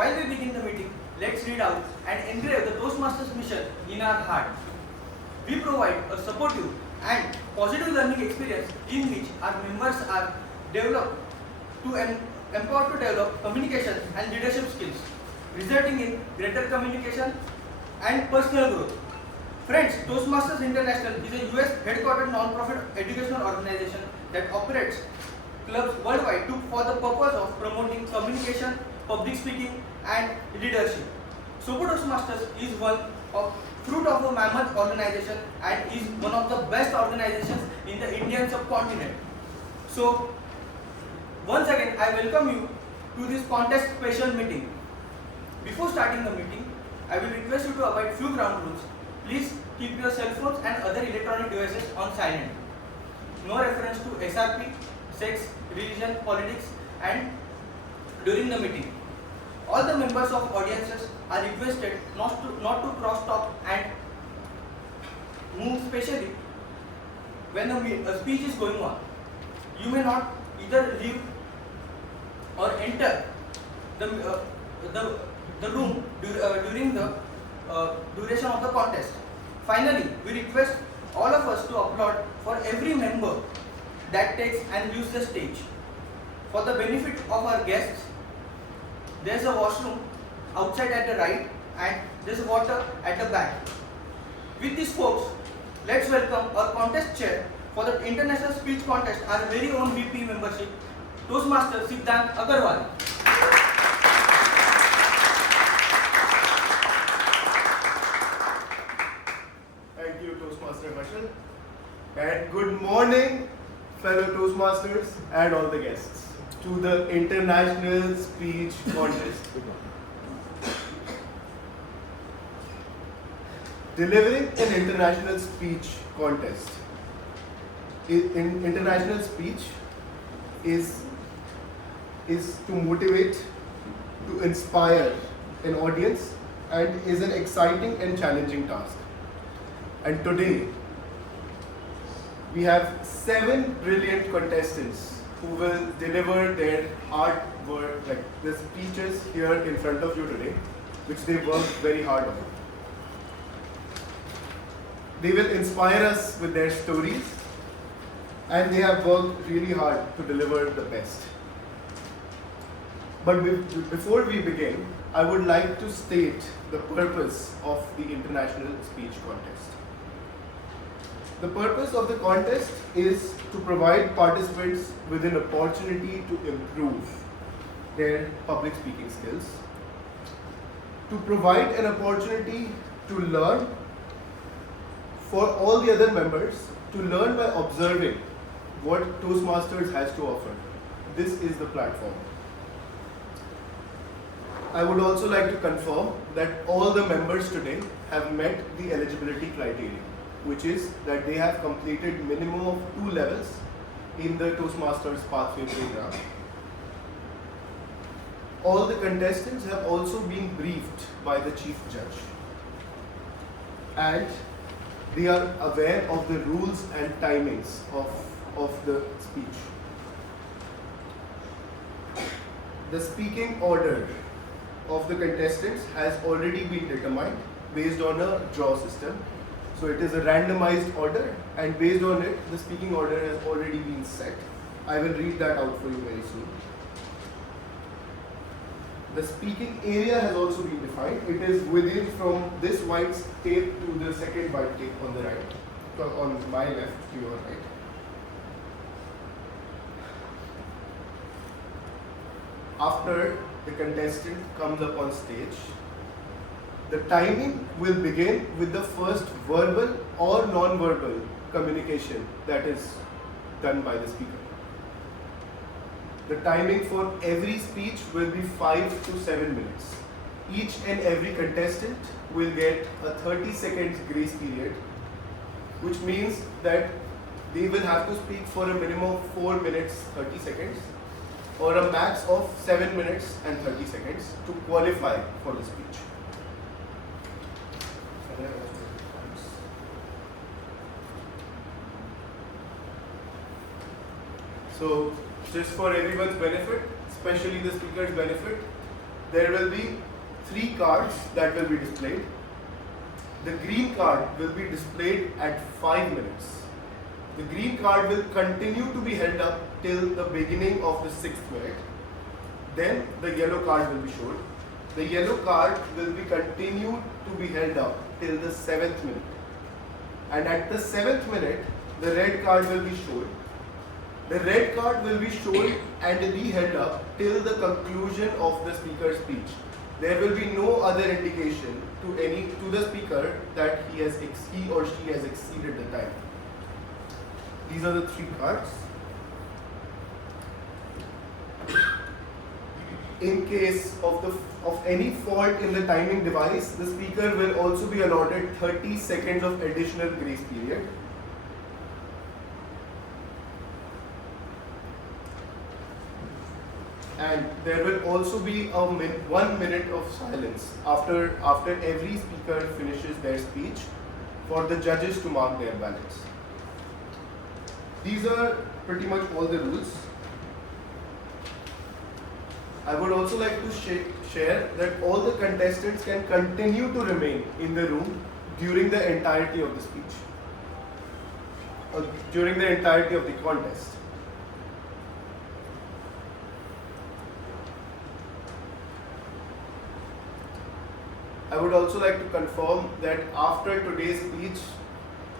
While we begin the meeting, let's read out and engrave the Toastmasters mission in our heart. We provide a supportive and positive learning experience in which our members are developed to empowered to develop communication and leadership skills, resulting in greater communication and personal growth. Friends, Toastmasters International is a US headquartered non-profit educational organization that operates clubs worldwide for the purpose of promoting communication, public speaking, and leadership. SoBo Toastmasters is one of fruit of a mammoth organization and is one of the best organizations in the Indian subcontinent. So, once again, I welcome you to this contest special meeting. Before starting the meeting, I will request you to abide few ground rules. Please keep your cell phones and other electronic devices on silent. No reference to SRP, sex, religion, politics, and during the meeting. All the members of audiences are requested not to cross talk and move, especially when the speech is going on. You may not either leave or enter the room during the duration of the contest. Finally, we request all of us to applaud for every member that takes and leaves the stage. For the benefit of our guests, there is a washroom outside at the right and there is water at the back. With these folks, let's welcome our contest chair for the International Speech Contest, our very own VP membership, Toastmaster Siddhant Agarwal. Thank you, Toastmaster Marshall. And good morning, fellow Toastmasters and all the guests, to the International Speech Contest. Delivering an international speech contest. In international speech is to motivate, to inspire an audience, and is an exciting and challenging task. And today, we have 7 brilliant contestants who will deliver their hard work, like the speeches here in front of you today, which they worked very hard on. They will inspire us with their stories, and they have worked really hard to deliver the best. But before we begin, I would like to state the purpose of the International Speech Contest. The purpose of the contest is to provide participants with an opportunity to improve their public speaking skills, to provide an opportunity to learn for all the other members, to learn by observing what Toastmasters has to offer. This is the platform. I would also like to confirm that all the members today have met the eligibility criteria, which is that they have completed minimum of 2 levels in the Toastmasters Pathway program. All the contestants have also been briefed by the chief judge, and they are aware of the rules and timings of the speech. The speaking order of the contestants has already been determined based on a draw system. So it is a randomized order, and based on it, the speaking order has already been set. I will read that out for you very soon. The speaking area has also been defined. It is within from this white tape to the second white tape on the right, on my left to your right. After the contestant comes up on stage, the timing will begin with the first verbal or non-verbal communication that is done by the speaker. The timing for every speech will be 5 to 7 minutes. Each and every contestant will get a 30 seconds grace period, which means that they will have to speak for a minimum of 4 minutes 30 seconds or a max of 7 minutes and 30 seconds to qualify for the speech. So, just for everyone's benefit, especially the speaker's benefit, there will be 3 cards that will be displayed. The green card will be displayed at 5 minutes. The green card will continue to be held up till the beginning of the 6th minute. Then the yellow card will be shown. The yellow card will be continued to be held up till the 7th minute. And at the 7th minute, the red card will be shown. The red card will be shown and be held up till the conclusion of the speaker's speech. There will be no other indication to the speaker that he or she has exceeded the time. These are the 3 cards. In case of any fault in the timing device, the speaker will also be allotted 30 seconds of additional grace period. And there will also be 1 minute of silence after every speaker finishes their speech for the judges to mark their ballots. These are pretty much all the rules. I would also like to share that all the contestants can continue to remain in the room during the entirety of the speech, during the entirety of the contest. I would also like to confirm that after today's speech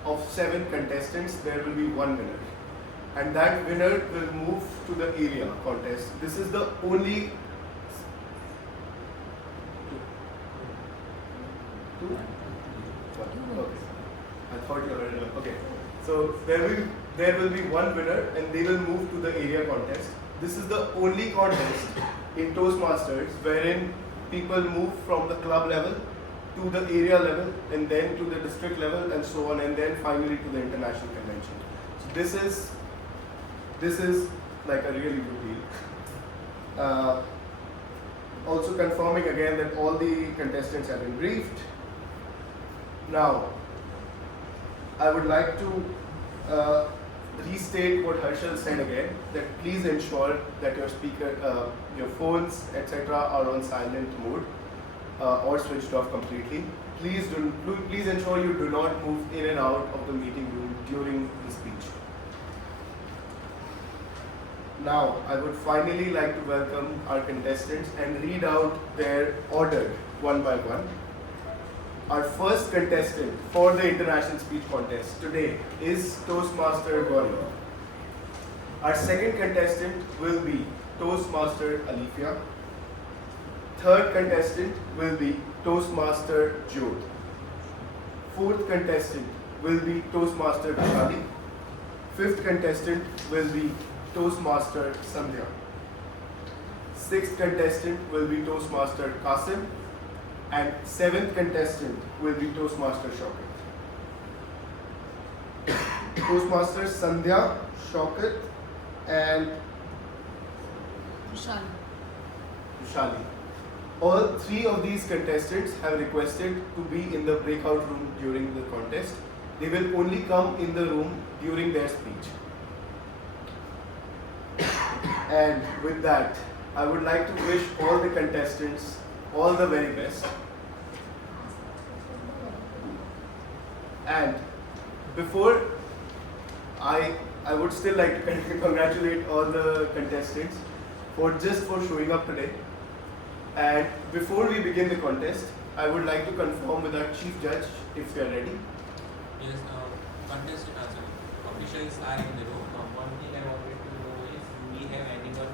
of 7 contestants, there will be 1 winner. And that winner will move to the area contest. This is the only... Two? Okay. I thought you already know. Okay. So there will be 1 winner and they will move to the area contest. This is the only contest in Toastmasters wherein people move from the club level to the area level and then to the district level and so on, and then finally to the international convention. So this is like a really good deal. Also confirming again that all the contestants have been briefed. Now, I would like to restate what Harshal said again, that please ensure that your speaker, your phones, etc. are on silent mode or switched off completely. Please ensure you do not move in and out of the meeting room during the speech. Now, I would finally like to welcome our contestants and read out their order one by one. Our first contestant for the International Speech Contest today is Toastmaster Gauri. Our second contestant will be Toastmaster Alifia. Third contestant will be Toastmaster Jyot. Fourth contestant will be Toastmaster Vishali. Fifth contestant will be Toastmaster Sandhya. Sixth contestant will be Toastmaster Qasim. And seventh contestant will be Toastmaster Shaukat. Toastmasters Sandhya, Shaukat and Vishali. All 3 of these contestants have requested to be in the breakout room during the contest. They will only come in the room during their speech. And with that, I would like to wish all the contestants all the very best. And before I would still like to congratulate all the contestants for showing up today. And before we begin the contest, I would like to confirm with our chief judge if you are ready. Yes, contestant also. Officials are in the room. One thing I wanted to know is, we have anyone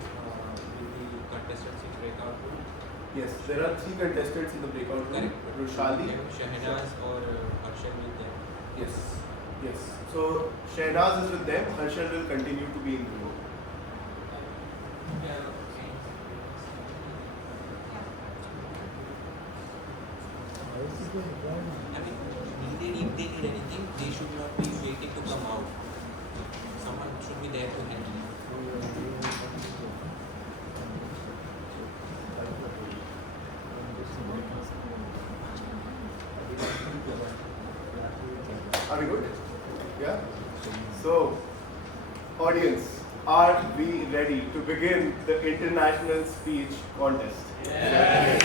with the contestants in breakout room? Yes, there are 3 contestants in the breakout room. Correct. Rushali, Shahnaz or Harshal with them? Yes. So Shahnaz is with them. Harshal will continue to be in the room. I mean, needed, if they need anything, they should not be waiting to come out. Someone should be there to handle it. Are we good? Yeah? So, audience, are we ready to begin the international speech contest? Yes.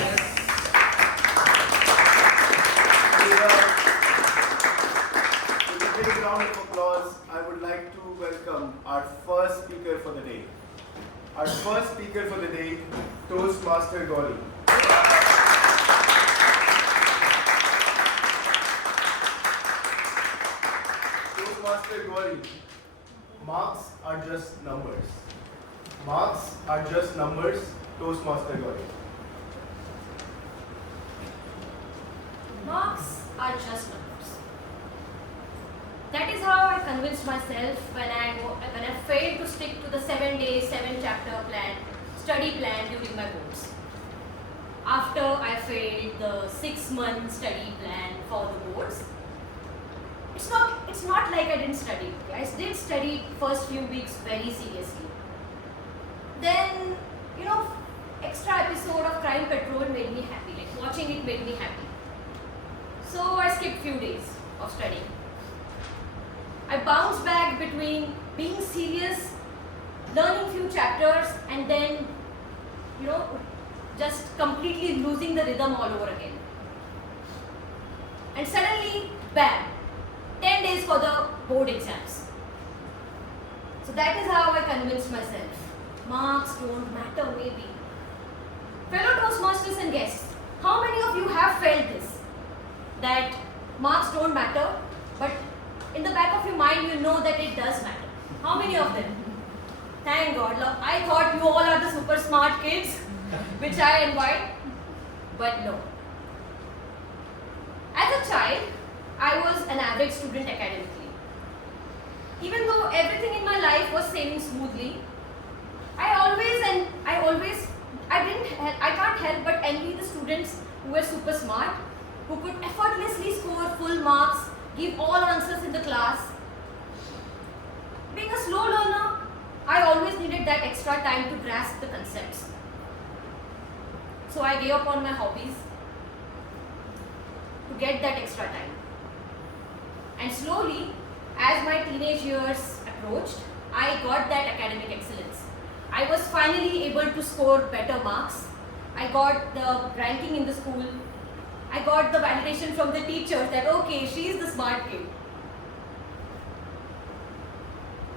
just numbers. Marks are just numbers, Toastmaster Gauri. Marks are just numbers. That is how I convinced myself when I failed to stick to the 7-day, 7-chapter plan, study plan during my boards. After I failed the 6-month study plan for the boards, it's not like I didn't study. I did study first few weeks very seriously. Then, extra episode of Crime Patrol made me happy. Like watching it made me happy. So I skipped few days of studying. I bounced back between being serious, learning few chapters, and then, just completely losing the rhythm all over again. And suddenly, bam, 10 days for the board exams. So that is how I convinced myself. Marks don't matter, maybe. Fellow Toastmasters and guests, how many of you have felt this? That marks don't matter, but in the back of your mind you know that it does matter. How many of them? Thank God. I thought you all are the super smart kids, which I envied, but no. As a child, I was an average student academically. Even though everything in my life was sailing smoothly, I can't help but envy the students who were super smart, who could effortlessly score full marks, give all answers in the class. Being a slow learner, I always needed that extra time to grasp the concepts. So I gave up on my hobbies to get that extra time. And slowly, as my teenage years approached, I got that academic excellence. I was finally able to score better marks. I got the ranking in the school. I got the validation from the teachers that okay, she is the smart kid.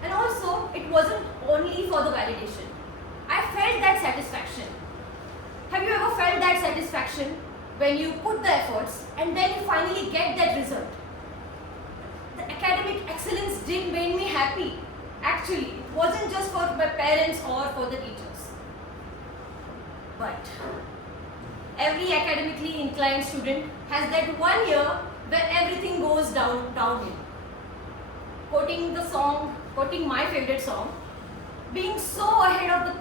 And also, it wasn't only for the validation. I felt that satisfaction. Have you ever felt that satisfaction when you put the efforts and then you finally get that result? The academic excellence did make me happy. Actually, it wasn't just for my parents or for the teachers. But every academically inclined student has that one year where everything goes downhill. Quoting my favorite song, being so ahead of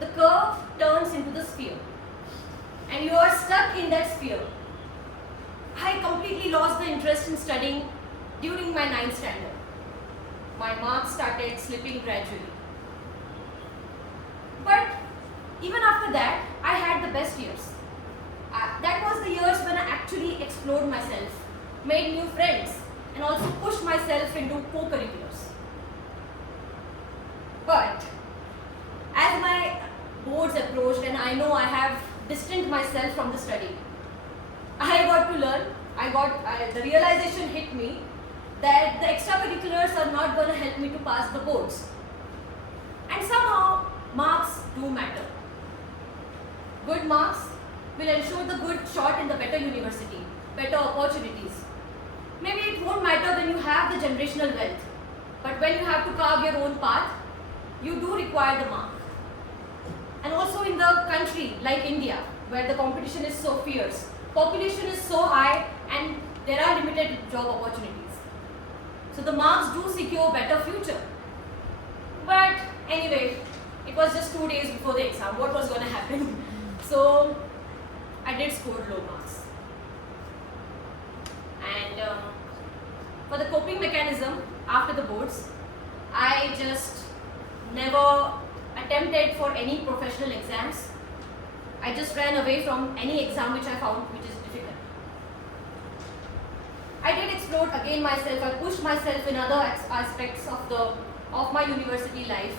the curve turns into the sphere. And you are stuck in that sphere. I completely lost the interest in studying during my 9th standard. My marks started slipping gradually. But even after that, I had the best years. That was the years when I actually explored myself, made new friends, and also pushed myself into co-curriculars. But as my boards approached and I know I have distanced myself from the study, I got to learn, the realization hit me that the extracurriculars are not going to help me to pass the boards. And somehow, marks do matter. Good marks will ensure the good shot in the better university, better opportunities. Maybe it won't matter when you have the generational wealth, but when you have to carve your own path, you do require the mark. And also in the country like India, where the competition is so fierce, population is so high, and there are limited job opportunities. So the marks do secure better future. But anyway, it was just 2 days before the exam. What was going to happen? So I did score low marks. And for the coping mechanism after the boards, I just never attempted for any professional exams. I just ran away from any exam which I found which is difficult. I did explore again myself. I pushed myself in other aspects of my university life.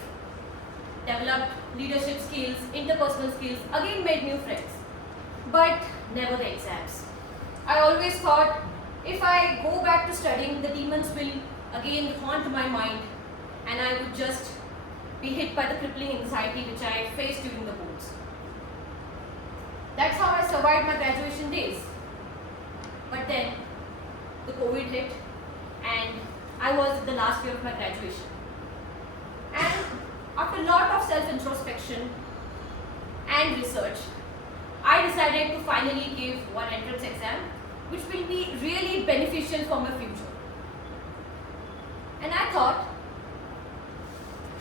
Developed leadership skills, interpersonal skills, again made new friends. But never the exams. I always thought if I go back to studying, the demons will again haunt my mind and I would just be hit by the crippling anxiety which I faced during the boards. That's how I survived my graduation days. But then the COVID hit and I was in the last year of my graduation. And after a lot of self-introspection and research, I decided to finally give one entrance exam, which will be really beneficial for my future. And I thought,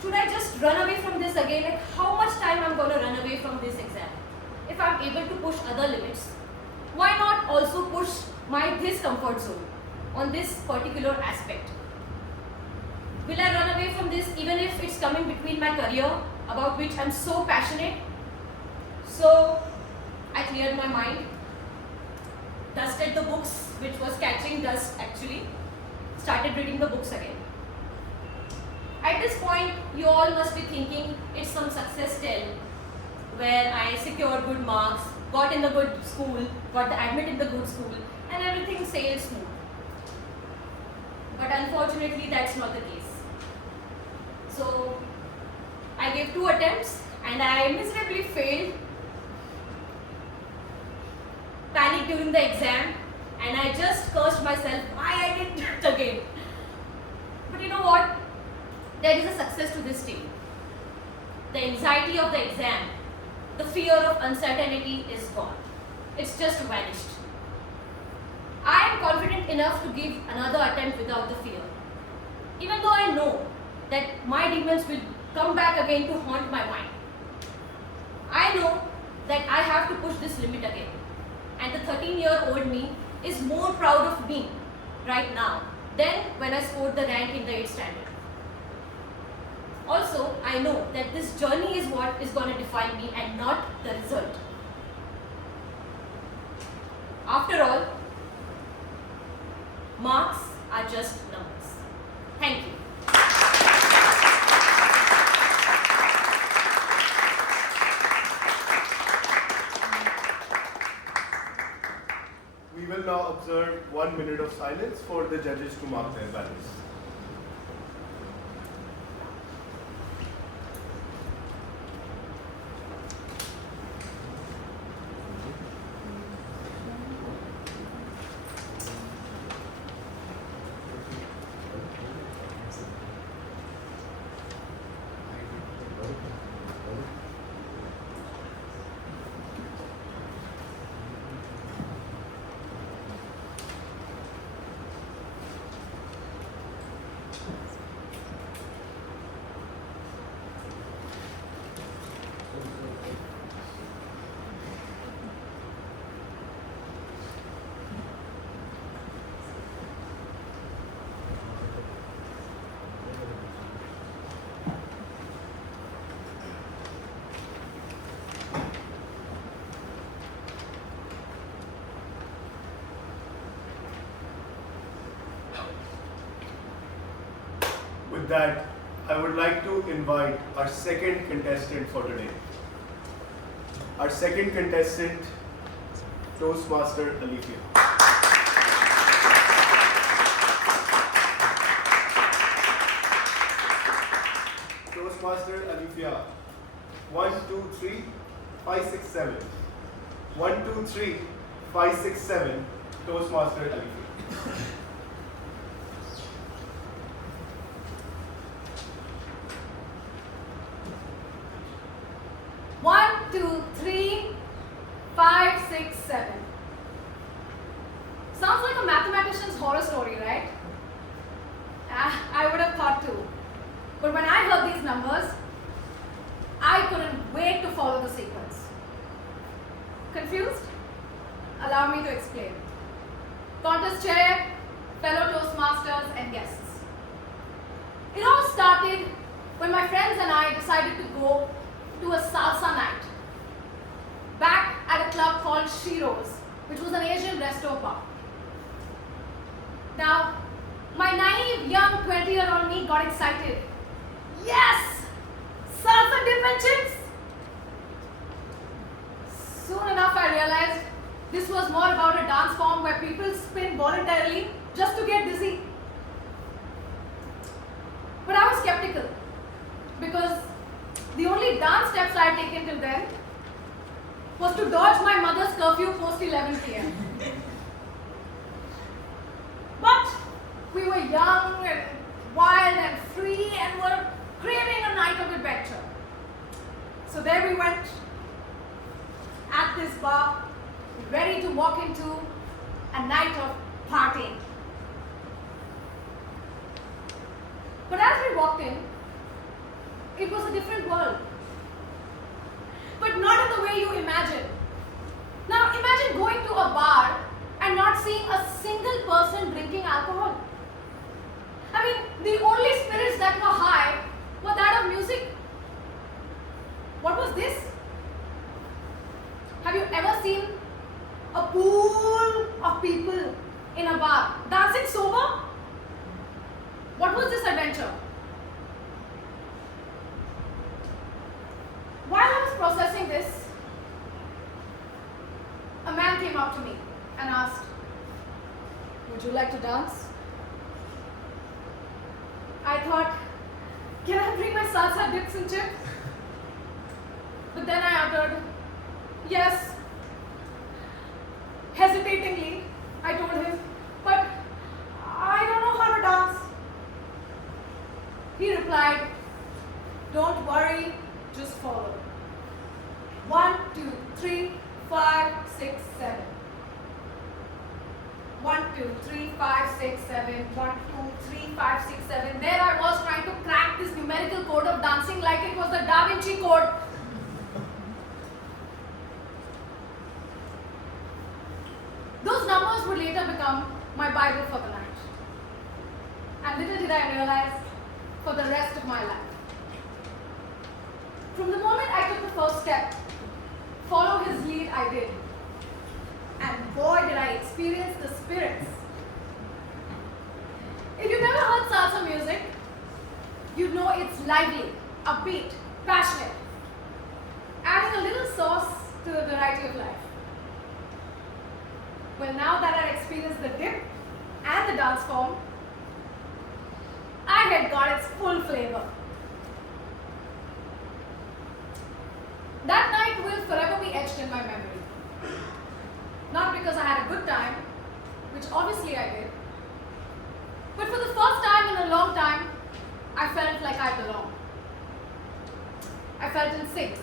should I just run away from this again? Like, how much time I'm going to run away from this exam? If I'm able to push other limits, why not also push this comfort zone on this particular aspect? Will I run away from this even if it's coming between my career, about which I'm so passionate? So I cleared my mind, dusted the books, which was catching dust actually, started reading the books again. At this point, you all must be thinking it's some success tale where I secured good marks, got in the good school, got the admit in the good school, and everything sailed smooth. But unfortunately, that's not the case. So I gave 2 attempts and I miserably failed. Panicked during the exam, and I just cursed myself why I didn't do it again. But you know what? There is a success to this team. The anxiety of the exam, the fear of uncertainty is gone. It's just vanished. I am confident enough to give another attempt without the fear. Even though I know that my demons will come back again to haunt my mind. I know that I have to push this limit again. And the 13-year-old me is more proud of me right now than when I scored the rank in the 8th standard. Also, I know that this journey is what is going to define me and not the result. After all, marks are just numbers. Thank you. We will now observe 1 minute of silence for the judges to mark their ballots. With that, I would like to invite our second contestant for today. Our second contestant, Toastmaster Alifia. Toastmaster Alifia. 1, 2, 3, 5, 6, 7. 1, 2, 3, 5, 6, 7. Toastmaster Alifia. One, two, three, 5, 6, 7. Sounds like a mathematician's horror story, right? I would have thought too. But when I heard these numbers, I couldn't wait to follow the sequence. Confused? Allow me to explain. Contest chair, fellow Toastmasters and guests. It all started when my friends and I decided to go to a salsa night back at a club called Shiro's, which was an Asian resto bar. Now, my naive young 20-year-old me got excited. Yes! Salsa dip and chips! Soon enough I realized this was more about a dance form where people spin voluntarily just to get dizzy. But I was skeptical because the only dance steps I had taken till then was to dodge my mother's curfew post 11 p.m. But we were young and wild and free and were craving a So there we went at this bar, ready to walk into a night of partying. But as we walked in, it was a different world. But not in the way you imagine. Now imagine going to a bar and not seeing a single person drinking alcohol. I mean, the only spirits that were high were that of music. What was this? Have you ever seen a pool of people in a bar dancing sober? What was this adventure? While I was processing this, a man came up to me and asked, "Would you like to dance?" I thought, can I bring my salsa dips and chips? But then I uttered, yes. Hesitatingly, I told him, but I don't know how to dance. He replied, don't worry, just follow. 1, 2, 3, 5, 6, 7. 1, 2, 3, 5, 6, 7. 1, 2, 3, 5, 6, 7. There I was trying to crack this numerical code of dancing like it was the Da Vinci Code. Those numbers would later become my Bible for the night. And little did I realize, for the rest of my life. From the moment I took the first step, follow his lead I did. And boy did I experience the spirits. If you've never heard salsa music, you'd know it's lively, upbeat, passionate, adding a little sauce to the variety of life. Well, now that I'd experienced the dip and the dance form, I had got its full flavor. That night will forever be etched in my memory. Not because I had a good time, which obviously I did, but for the first time in a long time, I felt like I belonged. I felt in sync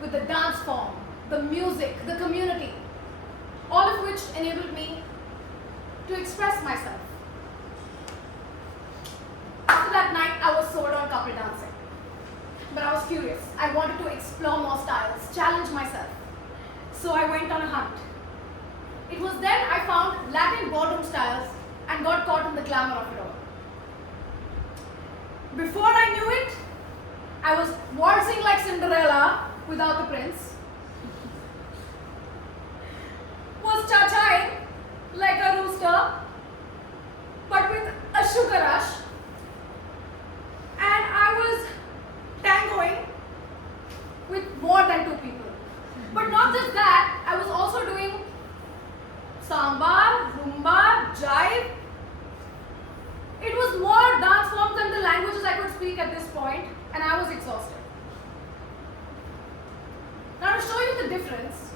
with the dance form, the music, the community, all of which enabled me to express myself. After that night, I was sold on couple dancing. But I was curious. I wanted to explore more styles, challenge myself. So I went on a hunt. It was then I found Latin ballroom styles and got caught in the glamour of it all. Before I knew it, I was waltzing like Cinderella without the prince, was cha-chaing like a rooster but with a sugar rush, and I was tangoing with more than 2 people. But not just that, I was also doing samba, rumba, jive. It was more dance forms than the languages I could speak at this point, and I was exhausted. Now to show you the difference,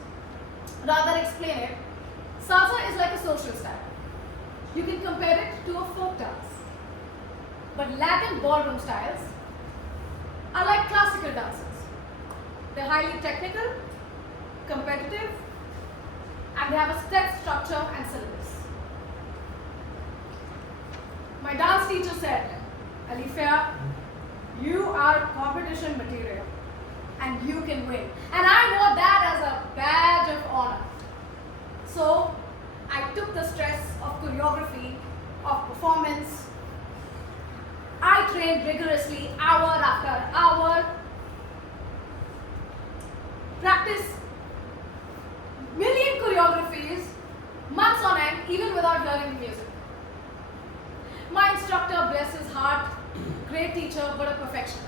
rather than explain it, salsa is like a social style. You can compare it to a folk dance. But Latin ballroom styles are like classical dances. They're highly technical, competitive, and they have a set structure and syllabus. My dance teacher said, Alifia, you are competition material and you can win. And I wore that as a badge of honor. So I took the stress of choreography, of performance. I trained rigorously hour after hour. Practice million choreographies, months on end, even without hearing the music. My instructor, bless his heart, great teacher, but a perfectionist.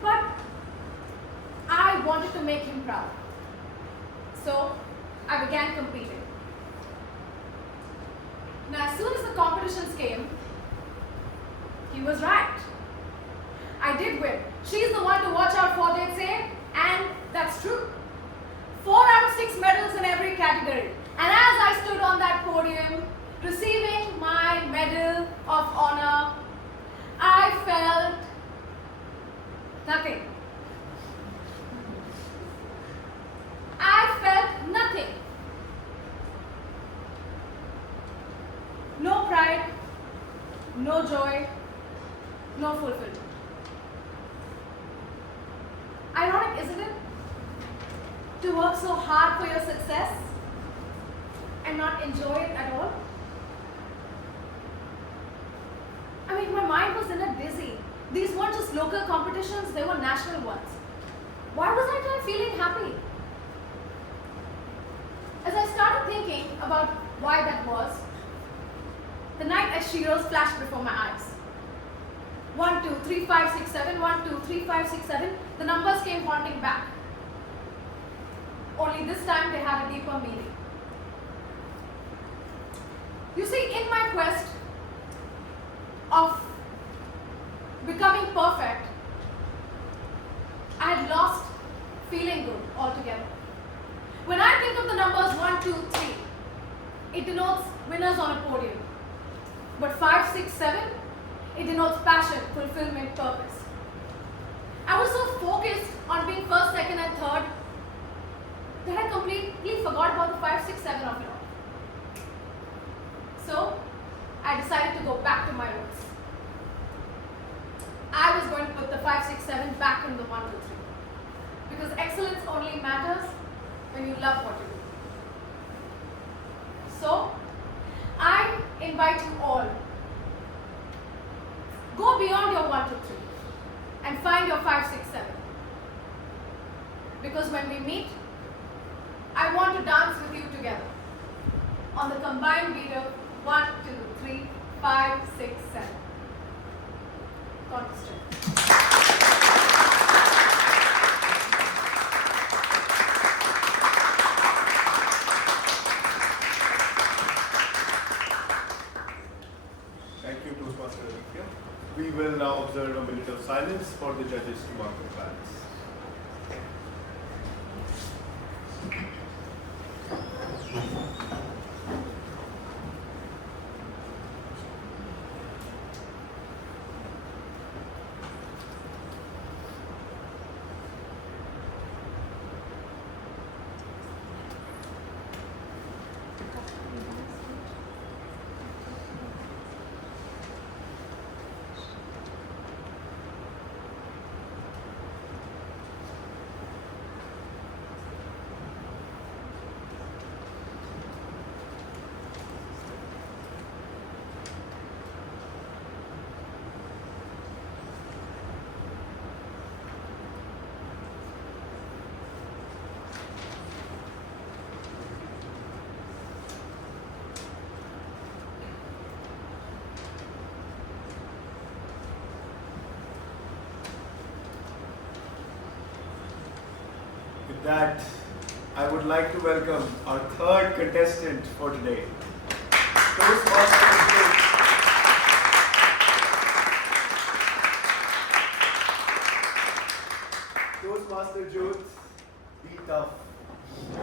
But I wanted to make him proud. So I began competing. Now, as soon as the competitions came, he was right. I did win. She's the one to watch out for, they'd say, and that's true. 4 out of 6 medals in every category. And as I stood on that podium, receiving my medal of honor, I felt Nothing. I felt nothing. No pride, no joy, no fulfillment. Ironic, isn't it? To work so hard for your success and not enjoy it at all. I mean, my mind was in a dizzy. These weren't just local competitions, they were national ones. Why was I not feeling happy? As I started thinking about why that was, the night as Shiros flashed before my eyes. 1, 2, 3, 5, 6, 7, 1, 2, 3, 5, 6, 7. The numbers came haunting back. Only this time they had a deeper meaning. You see, in my quest of becoming perfect, I had lost feeling good altogether. When I think of the numbers 1, 2, 3, it denotes winners on a podium. But 5, 6, 7, it denotes passion, fulfillment, purpose. I was so focused on being first, second, and third that I completely forgot about the 5, 6, 7 of it all. So, I decided to go back to my roots. I was going to put the 5, 6, 7 back in the 1, 2, 3. Because excellence only matters when you love what you do. So, I invite you all, go beyond your 1, 2, 3 and find your 5, 6, 7. Because when we meet, I want to dance with you together on the combined beat of 1, 2, 3, 5, 6, 7. Contestant. Thank you, Toastmaster Aditya. We will now observe a minute of silence for the judges to mark the balance. With that, I would like to welcome our third contestant for today. Toastmaster Jyoth, be tough.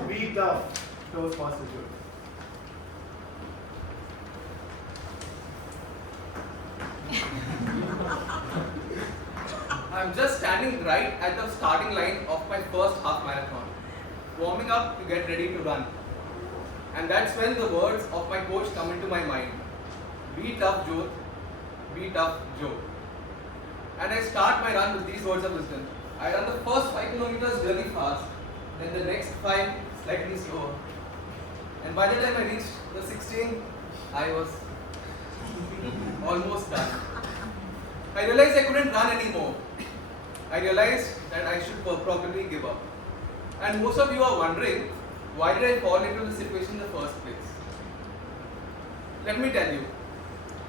Be tough, Toastmaster Jyoth. I'm just standing right at the starting line of my first half marathon, warming up to get ready to run. And that's when the words of my coach come into my mind. Be tough, Jyoth. Be tough, Joe. And I start my run with these words of wisdom. I run the first 5 kilometers really fast, then the next 5 slightly slower. And by the time I reached the 16, I was almost done. I realized I couldn't run anymore. I realized that I should probably give up. And most of you are wondering, why did I fall into this situation in the first place? Let me tell you.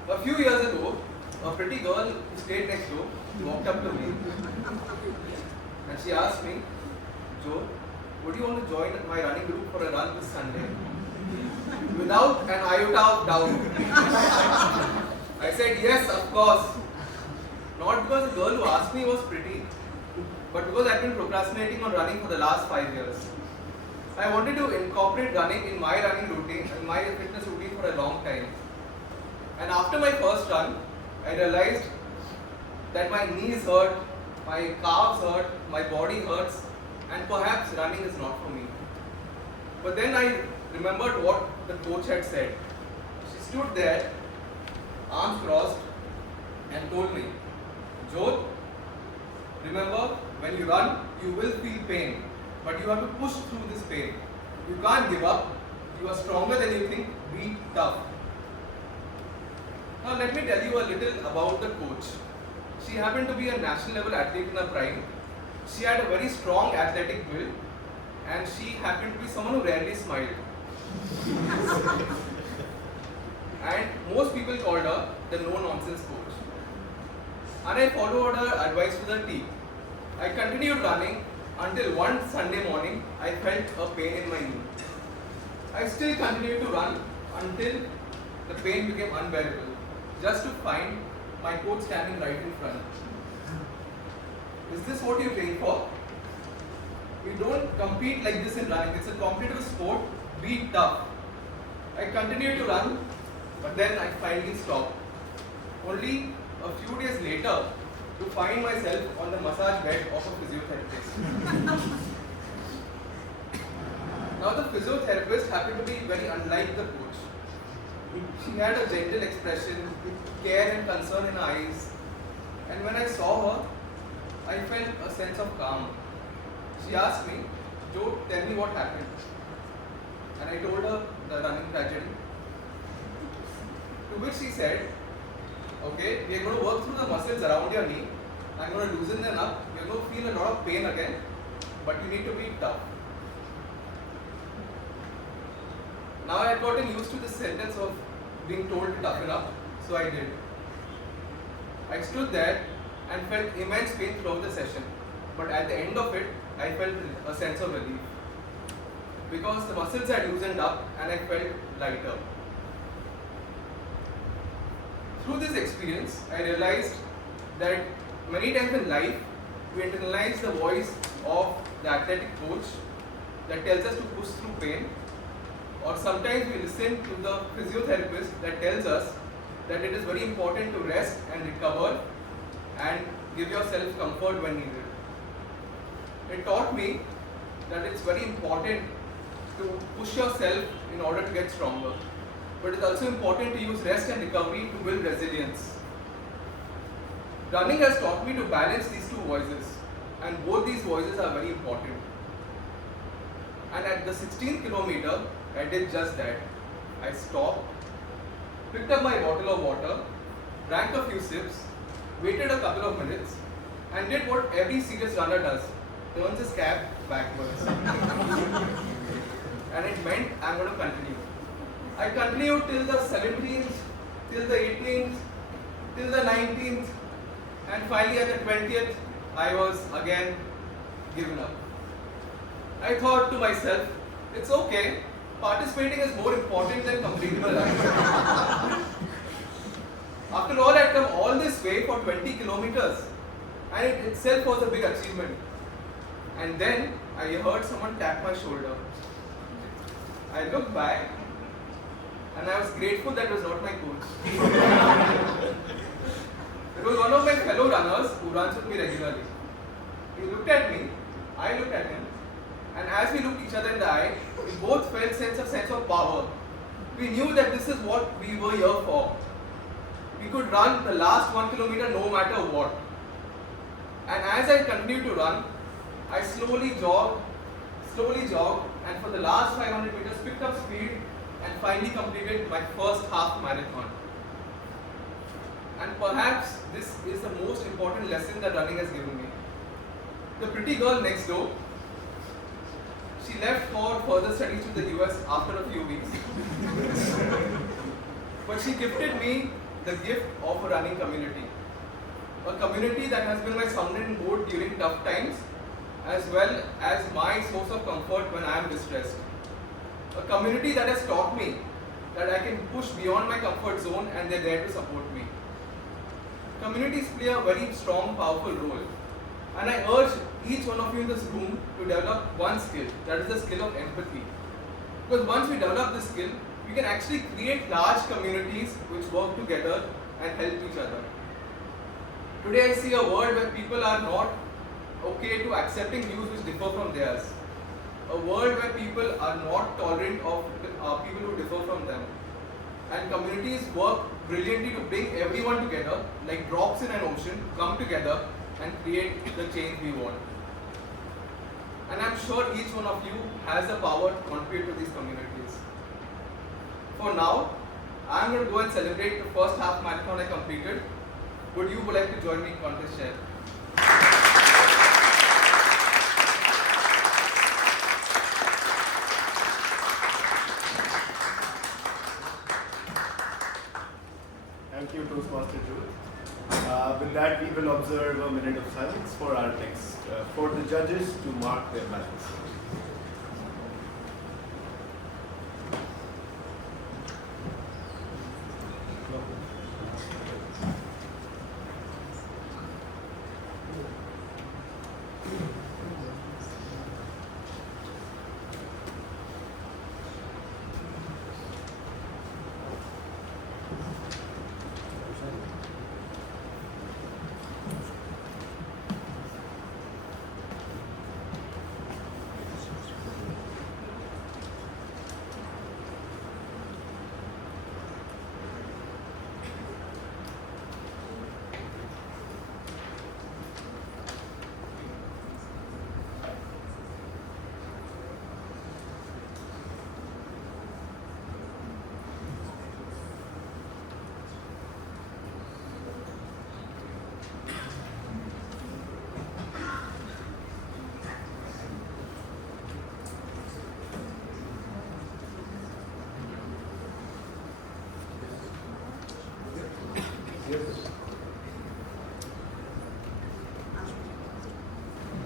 A few years ago, a pretty girl who stayed next door walked up to me and she asked me, Joe, would you want to join my running group for a run this Sunday? Without an iota of doubt. I said yes, of course. Not because the girl who asked me was pretty, but because I've been procrastinating on running for the last 5 years. I wanted to incorporate running in my running routine, in my fitness routine for a long time. And after my first run, I realized that my knees hurt, My calves hurt, my body hurts, and perhaps running is not for me. But then I remembered what the coach had said. She stood there, arms crossed, and told me, Jodh, remember, when you run, you will feel pain, but you have to push through this pain. You can't give up. You are stronger than you think. Be tough. Now let me tell you a little about the coach. She happened to be a national level athlete in her prime. She had a very strong athletic build, and she happened to be someone who rarely smiled. And most people called her the no-nonsense coach. And I followed her advice to the T. I continued running until one Sunday morning I felt a pain in my knee. I still continued to run until the pain became unbearable, just to find my coach standing right in front. Is this what you train for? We don't compete like this in running. It's a competitive sport. Be tough. I continued to run, but then I finally stopped. Only a few days later to find myself on the massage bed of a physiotherapist. Now the physiotherapist happened to be very unlike the coach. She had a gentle expression, care and concern in her eyes, and when I saw her, I felt a sense of calm. She asked me, Joe, tell me what happened. And I told her the running tragedy. To which she said, okay, we are going to work through the muscles around your knee. I'm going to loosen them up. You're going to feel a lot of pain again, but you need to be tough. Now I had gotten used to this sentence of being told to toughen up, so I did. I stood there and felt immense pain throughout the session, but at the end of it, I felt a sense of relief because the muscles had loosened up and I felt lighter. Through this experience, I realized that many times in life, we internalize the voice of the athletic coach that tells us to push through pain, or sometimes we listen to the physiotherapist that tells us that it is very important to rest and recover and give yourself comfort when needed. It taught me that it's very important to push yourself in order to get stronger. But it's also important to use rest and recovery to build resilience. Running has taught me to balance these two voices, and both these voices are very important. And at the 16th kilometer, I did just that. I stopped, picked up my bottle of water, drank a few sips, waited a couple of minutes, and did what every serious runner does, turns his cap backwards. And it meant I'm going to continue. I continued till the 17th, till the 18th, till the 19th, and finally at the 20th, I was again given up. I thought to myself, it's okay, participating is more important than completing the run. After all, I had come all this way for 20 kilometers, and it itself was a big achievement. And then I heard someone tap my shoulder. I looked back, and I was grateful that was not my coach. It was one of my fellow runners who runs with me regularly. He looked at me, I looked at him, and as we looked each other in the eye, we both felt a sense of power. We knew that this is what we were here for. We could run the last 1 kilometer no matter what. And as I continued to run, I slowly jogged, and for the last 500 meters picked up speed and finally completed my first half marathon. And perhaps this is the most important lesson that running has given me. The pretty girl next door, she left for further studies to the US after a few weeks. But she gifted me the gift of a running community. A community that has been my sounding board during tough times, as well as my source of comfort when I am distressed. A community that has taught me that I can push beyond my comfort zone and they're there to support me. Communities play a very strong, powerful role. And I urge each one of you in this room to develop one skill, that is the skill of empathy. Because once we develop this skill, we can actually create large communities which work together and help each other. Today I see a world where people are not okay to accepting views which differ from theirs. A world where people are not tolerant of people who differ from them. And communities work brilliantly to bring everyone together, like drops in an ocean, come together and create the change we want. And I'm sure each one of you has the power to contribute to these communities. For now, I'm going to go and celebrate the first half marathon I completed. Would you like to join me in contest share? Thank you, Toastmaster Jude. With that, we will observe a minute of silence for our next, for the judges to mark their balance.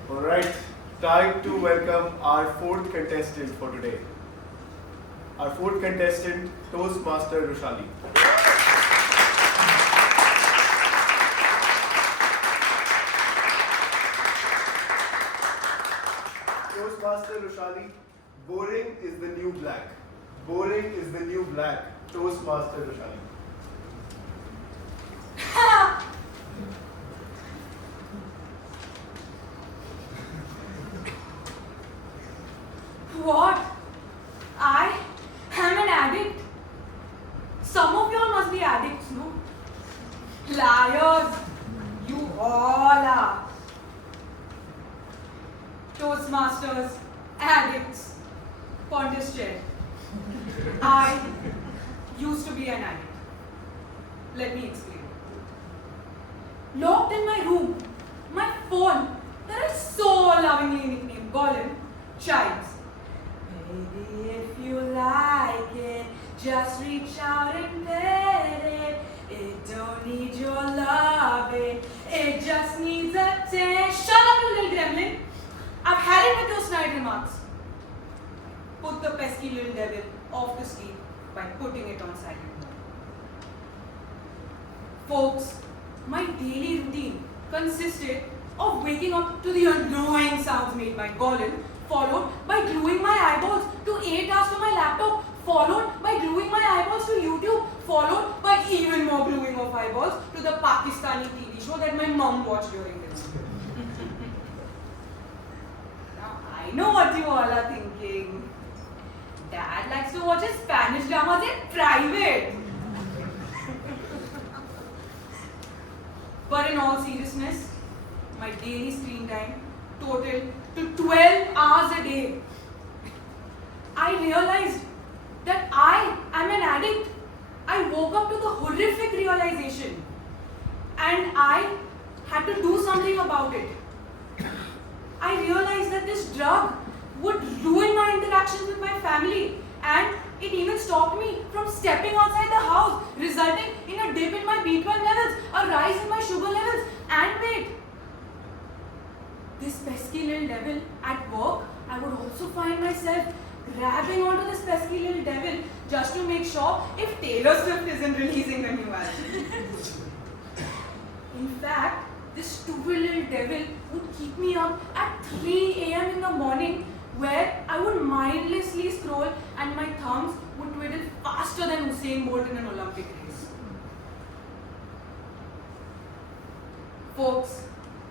Alright, time to welcome our fourth contestant for today. Our fourth contestant, Toastmaster Roshali. Toastmaster Roshali, boring is the new black. Boring is the new black. Toastmaster Roshali. What? I am an addict? Some of you all must be addicts, no? Liars! You all are. Toastmasters, addicts, contest chair. I used to be an addict. Let me explain. Locked in my room, my phone, that I so lovingly nicknamed Golem, chimes. Baby, if you like it, just reach out and pet it. It don't need your love, it just needs attention. Shut up, you little gremlin. I've had it with those snide remarks. Put the pesky little devil off to sleep by putting it on silent mode. Folks, my daily routine consisted of waking up to the annoying sounds made by Golem, followed by gluing my eyeballs to 8 hours to my laptop, followed by gluing my eyeballs to YouTube, followed by even more gluing of eyeballs to the Pakistani TV show that my mom watched during dinner. Now, I know what you all are thinking. Dad likes to watch his Spanish dramas in private. But in all seriousness, my daily screen time totaled to 12 hours a day. I realized that I am an addict. I woke up to the horrific realization and I had to do something about it. I realized that this drug would ruin my interactions with my family, and it even stopped me from stepping outside the house, resulting in a dip in my B12 levels, a rise in my sugar levels and weight. This pesky little devil at work, I would also find myself grabbing onto this pesky little devil just to make sure if Taylor Swift isn't releasing a new album. In fact, this stupid little devil would keep me up at 3 a.m. in the morning, where I would mindlessly scroll and my thumbs would twiddle faster than Usain Bolt in an Olympic race. Folks,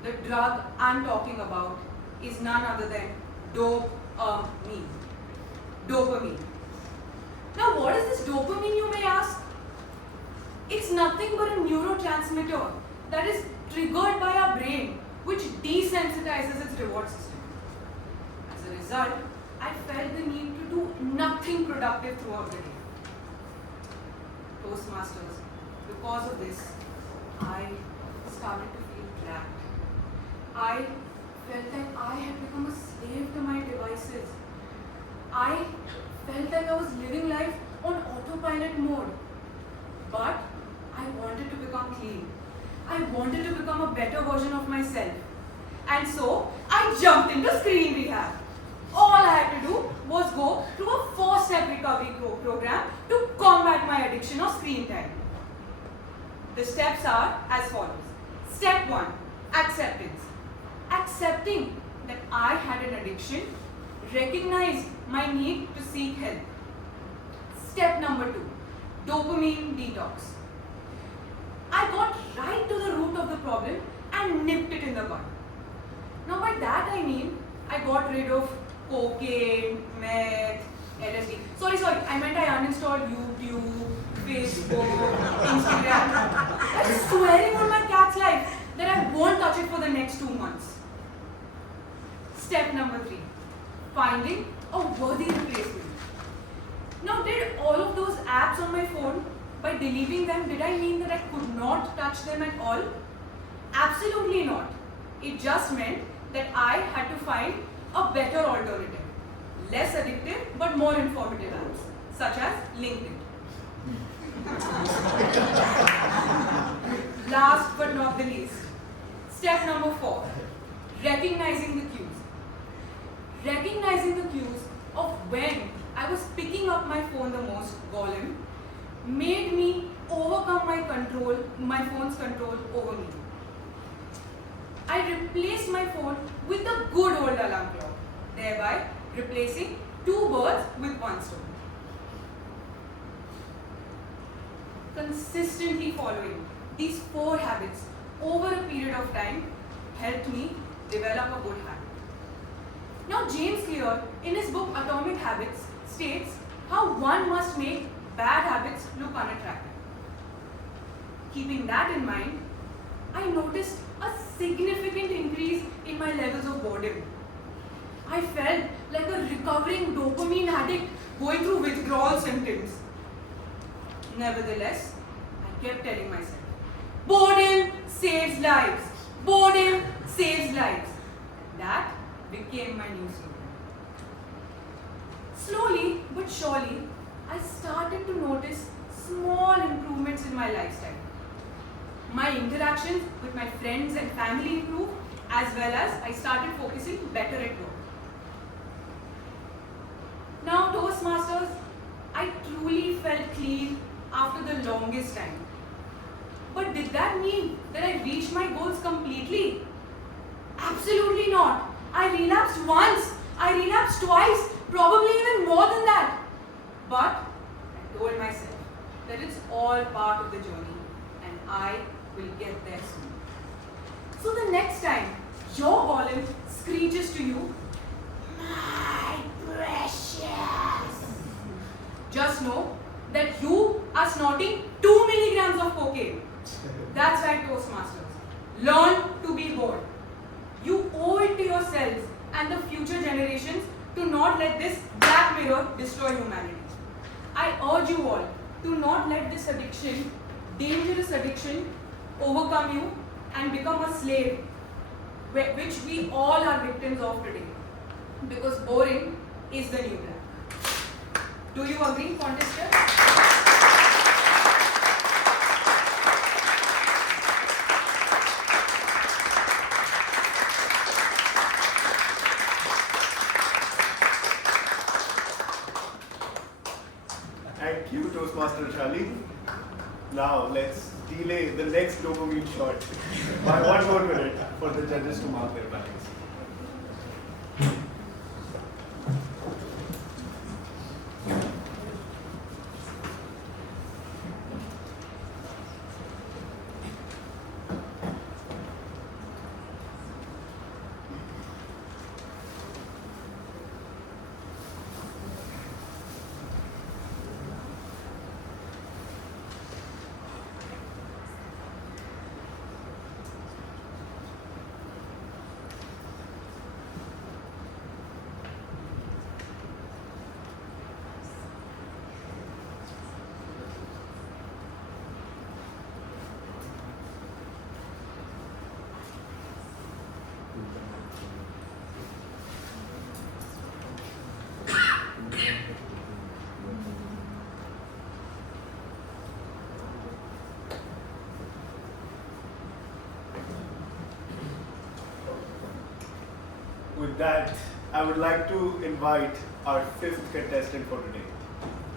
the drug I'm talking about is none other than dopamine. Dopamine. Now, what is this dopamine, you may ask? It's nothing but a neurotransmitter that is triggered by our brain, which desensitizes its reward system. As a result, I felt the need to do nothing productive throughout the day. Toastmasters, because of this, I started to feel trapped. I felt that I had become a slave to my devices. I felt like I was living life on autopilot mode. But I wanted to become clean. I wanted to become a better version of myself. And so I jumped into screen rehab. All I had to do was go through a 4-step recovery program to combat my addiction of screen time. The steps are as follows. Step 1, acceptance. Accepting that I had an addiction, recognized my need to seek help. Step number 2, dopamine detox. I got right to the root of the problem and nipped it in the bud. Now by that I mean I got rid of cocaine, meth, LSD. Sorry, I meant I uninstalled YouTube, Facebook, Instagram. I'm swearing on my cat's life that I won't touch it for the next 2 months. Step number 3, finding a worthy replacement. Now, did all of those apps on my phone, by deleting them, did I mean that I could not touch them at all? Absolutely not. It just meant that I had to find a better alternative. Less addictive, but more informative apps, such as LinkedIn. Last but not the least, step number 4, recognizing the cues. Recognizing the cues of when I was picking up my phone the most, Golem, made me overcome my phone's control over me. I replaced my phone with the good old alarm clock, thereby replacing 2 birds with 1 stone. Consistently following these 4 habits over a period of time helped me develop a good habit. Now, James Clear, in his book Atomic Habits, states how one must make bad habits look unattractive. Keeping that in mind, I noticed a significant increase in my levels of boredom. I felt like a recovering dopamine addict going through withdrawal symptoms. Nevertheless, I kept telling myself, boredom saves lives. Boredom saves lives. That became my new slogan. Slowly but surely, I started to notice small improvements in my lifestyle. My interactions with my friends and family improved, as well as I started focusing better at work. Now, Toastmasters, I truly felt clean after the longest time. But did that mean that I reached my goals completely? Absolutely not. I relapsed once, I relapsed twice, probably even more than that. But I told myself that it's all part of the journey and I will get there soon. So the next time your golem screeches to you, my precious, just know that you are snorting 2 milligrams of cocaine. That's right, Toastmasters. Learn to be bored. You owe it to yourselves and the future generations to not let this black mirror destroy humanity. I urge you all to not let this addiction, dangerous addiction, overcome you and become a slave, which we all are victims of today. Because boring is the new black. Do you agree, contestants? Thank you, Toastmaster Charlie. Now let's delay the next dopamine shot by 1 more minute for the judges to mark their balance. With that, I would like to invite our fifth contestant for today.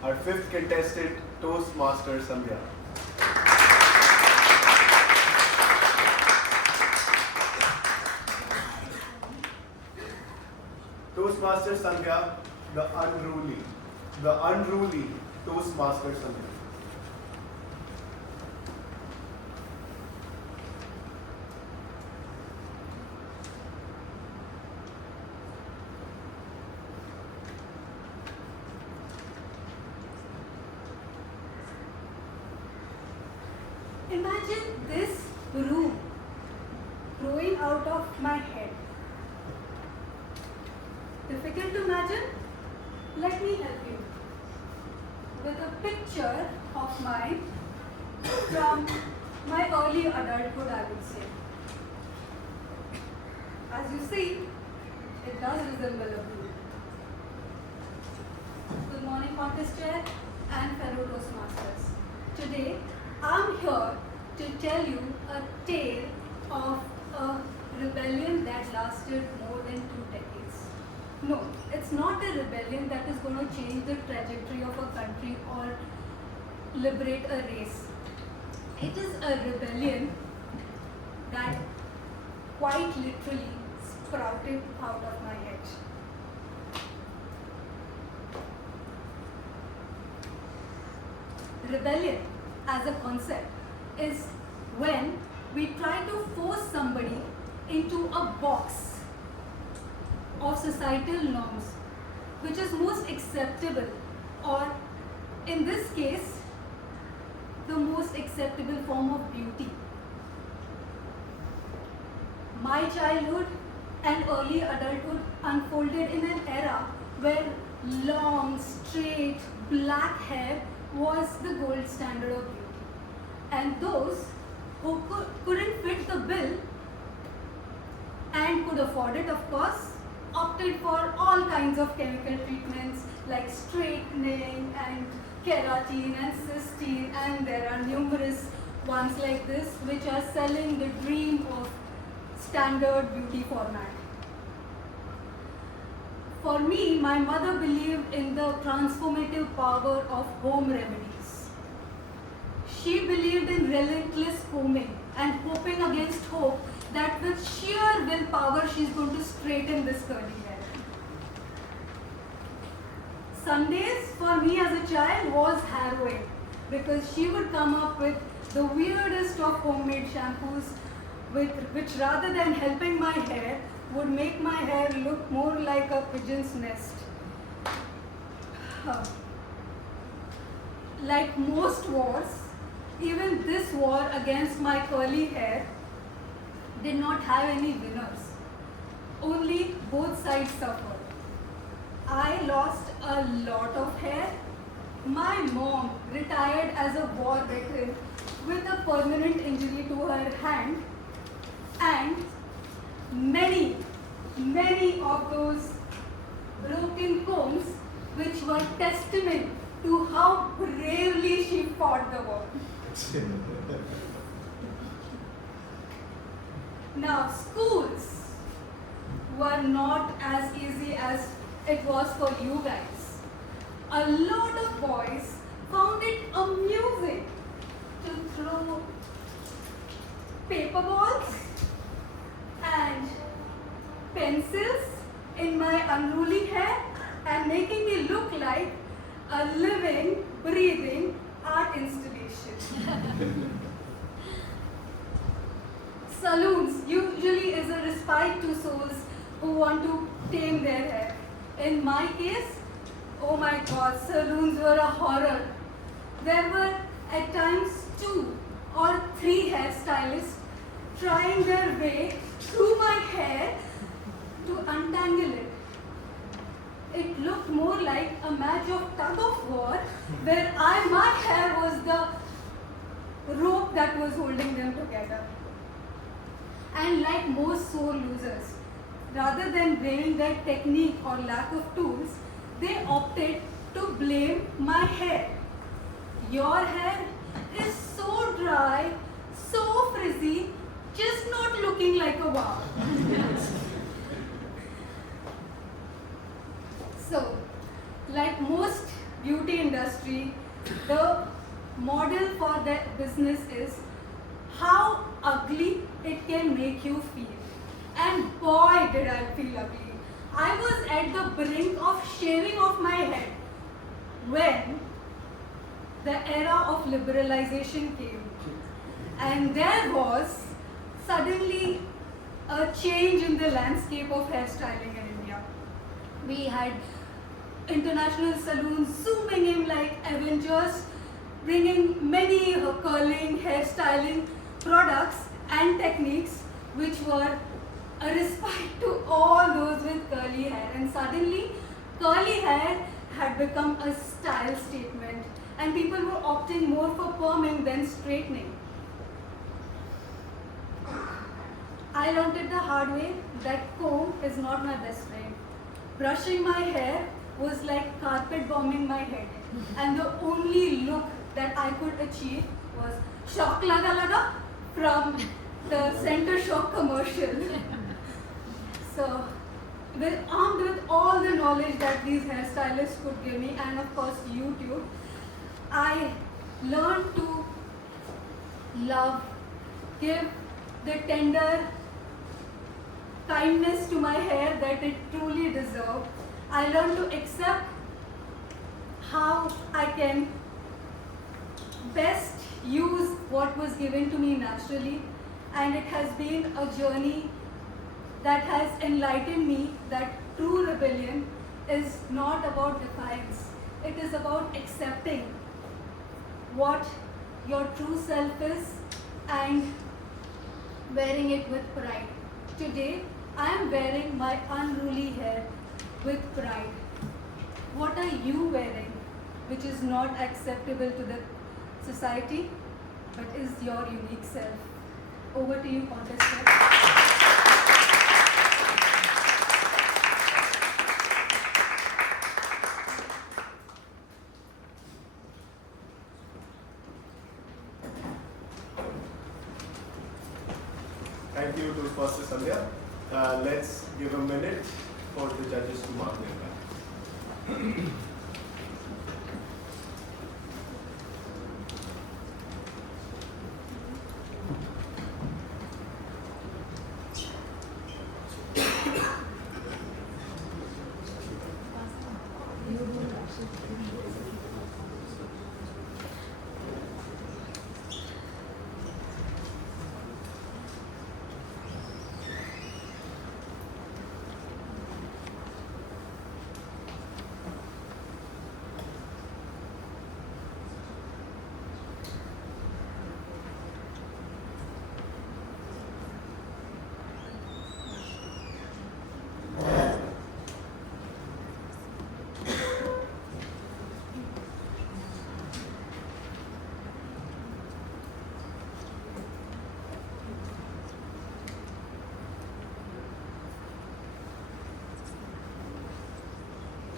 Our fifth contestant, Toastmaster Sandhya. Toastmaster Sandhya, the unruly Toastmaster Sandhya. Imagine this room growing out of my head. Difficult to imagine? Let me help you with a picture of mine from my early adulthood, I would say. As you see, it does resemble a room. Good morning, contest chair and fellow Toastmasters. Today, I'm here to tell you a tale of a rebellion that lasted more than 2 decades. No, it's not a rebellion that is going to change the trajectory of a country or liberate a race. It is a rebellion that quite literally sprouted out of my head. Rebellion as a concept is when we try to force somebody into a box of societal norms which is most acceptable, or in this case the most acceptable form of beauty. My childhood and early adulthood unfolded in an era where long, straight, black hair was the gold standard of beauty. And those who couldn't fit the bill and could afford it, of course, opted for all kinds of chemical treatments like straightening and keratin and cysteine, and there are numerous ones like this which are selling the dream of standard beauty format. For me, my mother believed in the transformative power of home remedies. She believed in relentless combing and hoping against hope that with sheer willpower she's going to straighten this curly hair. Sundays for me as a child was harrowing because she would come up with the weirdest of homemade shampoos which rather than helping my hair would make my hair look more like a pigeon's nest. Like most wars, even this war against my curly hair did not have any winners. Only both sides suffered. I lost a lot of hair. My mom retired as a war veteran with a permanent injury to her hand, and many of those broken combs which were testament to how bravely she fought the war. Now, schools were not as easy as it was for you guys. A lot of boys found it amusing to throw paper balls and pencils in my unruly hair and making me look like a living, breathing art installation. Saloons usually is a respite to souls who want to tame their hair. In my case, oh my god, saloons were a horror. There were at times 2 or 3 hairstylists trying their way through my hair to untangle it. It looked more like a match of tug of war where my hair was the rope that was holding them together. And like most sore losers, rather than blaming their technique or lack of tools, they opted to blame my hair. Your hair is so dry, so frizzy, just not looking like a wow. like most beauty industry, the model for their business is how ugly it can make you feel. And boy did I feel ugly. I was at the brink of shaving off my head when the era of liberalization came. And there was suddenly a change in the landscape of hairstyling in India. We had international salons zooming in like Avengers, bringing many curling, hairstyling products and techniques which were a respite to all those with curly hair. And suddenly, curly hair had become a style statement, and people were opting more for perming than straightening. I learned it the hard way that comb is not my best friend. Brushing my hair was like carpet bombing my head, and the only look that I could achieve was shock laga laga from the Center Shock commercial. So, armed with all the knowledge that these hairstylists could give me, and of course YouTube, I learned to love, give the tender kindness to my hair that it truly deserved. I learned to accept how I can best use what was given to me naturally, and it has been a journey that has enlightened me that true rebellion is not about defiance. It is about accepting what your true self is and wearing it with pride. Today, I am wearing my unruly hair with pride. What are you wearing which is not acceptable to the society but is your unique self? Over to you, contestant. Thank you to Pastor Sandhya. Let's give a minute for the judges to mark their time.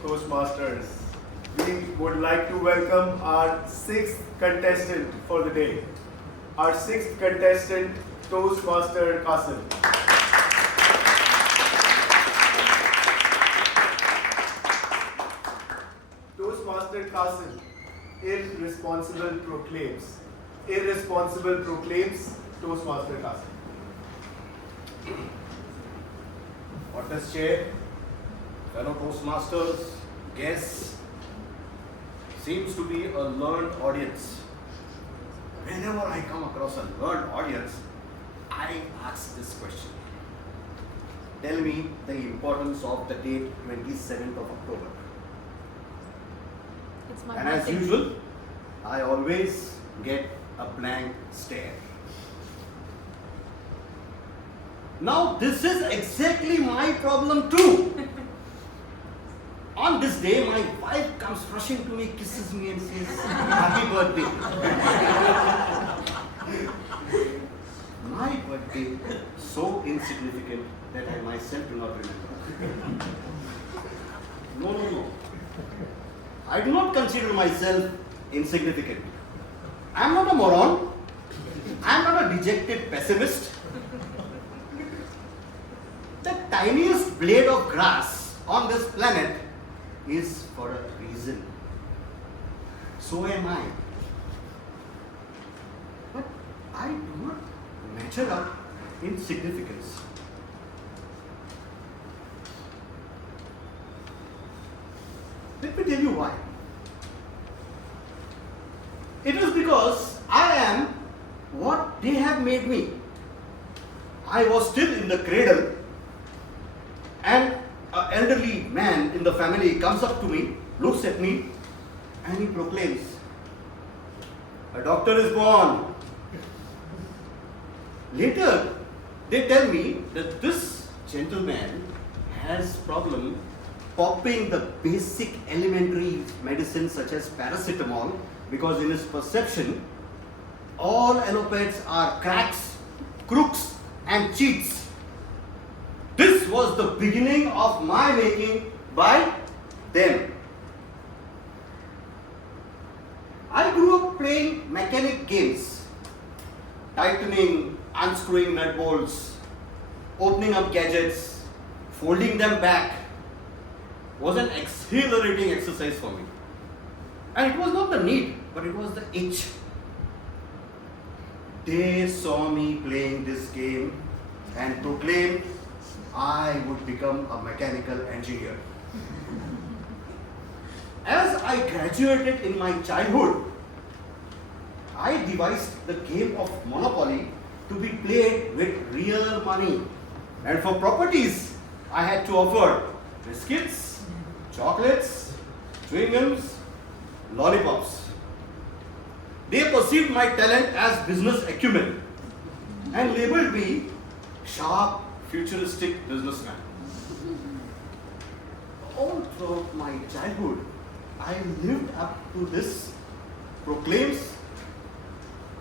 Toastmasters, we would like to welcome our sixth contestant for the day. Our sixth contestant, Toastmaster Kasim. Toastmaster Kasim, irresponsible proclaims. Irresponsible proclaims Toastmaster Kasim. What does chair, fellow Toastmasters, guests, seems to be a learned audience. Whenever I come across a learned audience, I ask this question. Tell me the importance of the date 27th of October. It's my And as birthday. usual, I always get a blank stare. Now this is exactly my problem too. On this day, my wife comes rushing to me, kisses me and says, "Happy birthday." My birthday, so insignificant that I myself do not remember. No. I do not consider myself insignificant. I am not a moron. I am not a dejected pessimist. The tiniest blade of grass on this planet is for a reason. So am I. But I do not measure up in significance. Let me tell you why. It is because I am what they have made me. I was still in the cradle, and an elderly man in the family comes up to me, looks at me, and he proclaims, "A doctor is born." Later, they tell me that this gentleman has problem popping the basic elementary medicines such as paracetamol, because in his perception, all allopathies are cracks, crooks, and cheats. This was the beginning of my making by them. I grew up playing mechanic games, tightening, unscrewing nut bolts, opening up gadgets, folding them back was an exhilarating exercise for me. And it was not the need, but it was the itch. They saw me playing this game and proclaimed I would become a mechanical engineer. As I graduated in my childhood, I devised the game of Monopoly to be played with real money. And for properties, I had to offer biscuits, chocolates, chewing gums, lollipops. They perceived my talent as business acumen and labeled me sharp, futuristic businessman. All throughout my childhood, I lived up to this proclaims,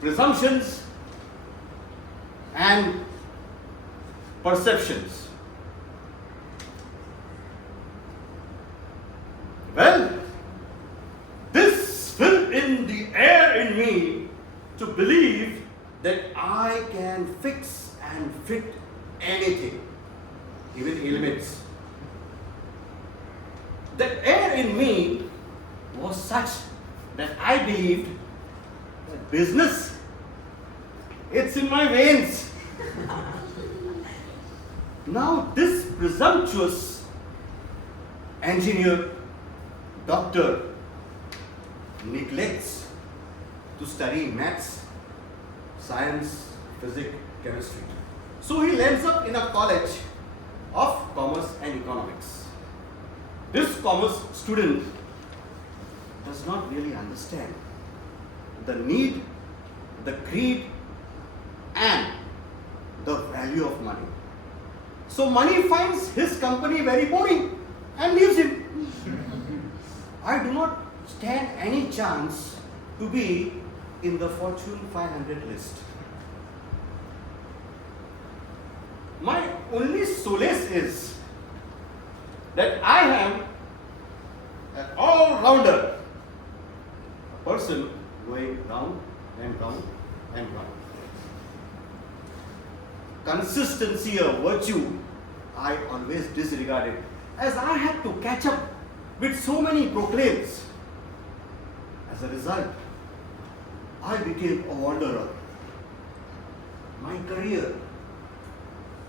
presumptions, and perceptions. Well, this filled in the air in me to believe that I can fix and fit anything, even ailments. The air in me was such that I believed that business, it's in my veins. Now this presumptuous engineer, doctor, neglects to study maths, science, physics, chemistry. So he lands up in a college of commerce and economics. This commerce student does not really understand the need, the greed, and the value of money. So money finds his company very boring and leaves him. I do not stand any chance to be in the Fortune 500 list. My only solace is that I am an all-rounder, a person going round and round and round. Consistency, a virtue I always disregarded, as I had to catch up with so many proclaims. As a result, I became a wanderer. My career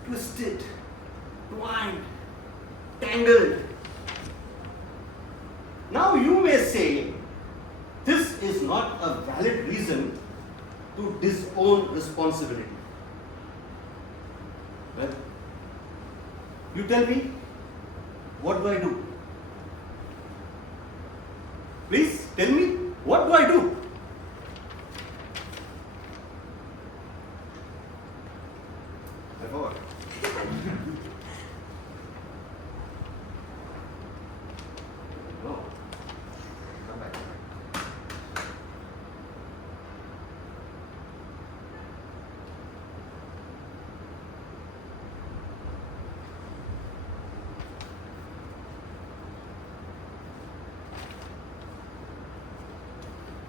twisted, twined, tangled. Now you may say, this is not a valid reason to disown responsibility. Well, you tell me, what do I do? Please tell me, what do I do? I forgot. No. Come back.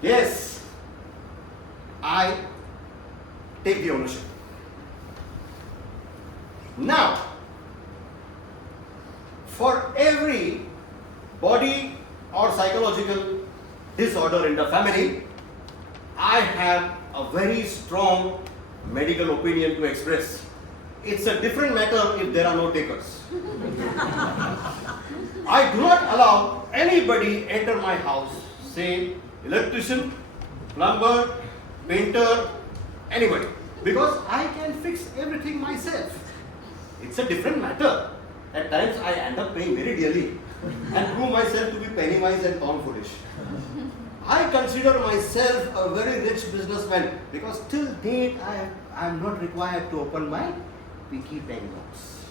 Yes, I take the ownership. Now, for every body psychological disorder in the family, I have a very strong medical opinion to express. It's a different matter if there are no takers. I do not allow anybody enter my house, say electrician, plumber, painter, anybody, because I can fix everything myself. It's a different matter. At times I end up paying very dearly and prove myself to be penny wise and pound foolish. I consider myself a very rich businessman because till date I am not required to open my piggy bank box.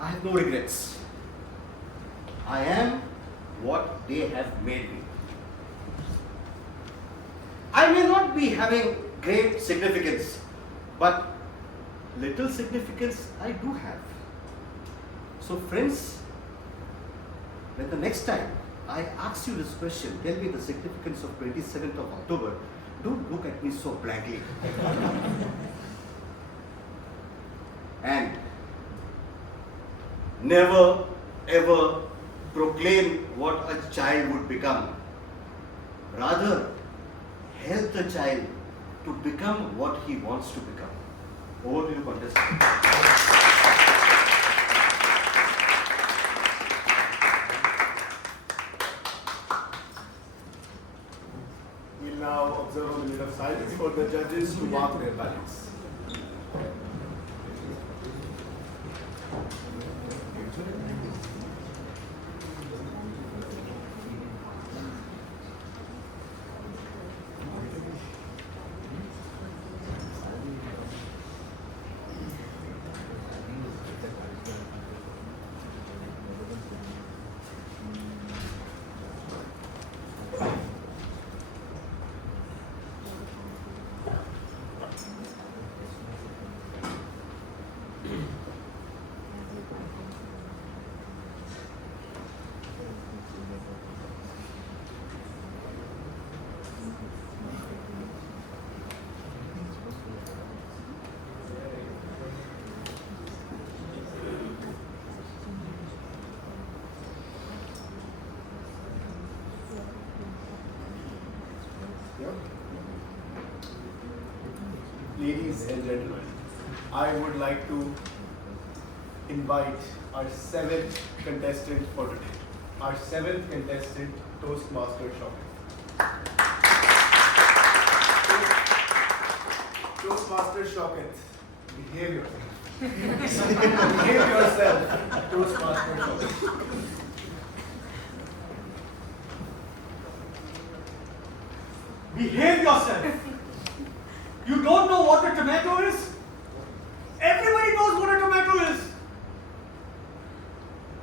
I have no regrets. I am what they have made me. I may not be having great significance, but little significance I do have. So friends, when the next time I ask you this question, tell me the significance of 27th of October, don't look at me so blankly. And never ever proclaim what a child would become. Rather, help the child to become what he wants to become. Over to you, contestant. We'll now observe a minute of silence for the judges to mark their ballots. Ladies and gentlemen, I would like to invite our seventh contestant for today. Our seventh contestant, Toastmaster Shaukat. Toastmaster Shaukat, behave yourself. Behave yourself, Toastmaster Shaukat. Behave yourself. You don't know what a tomato is? Everybody knows what a tomato is.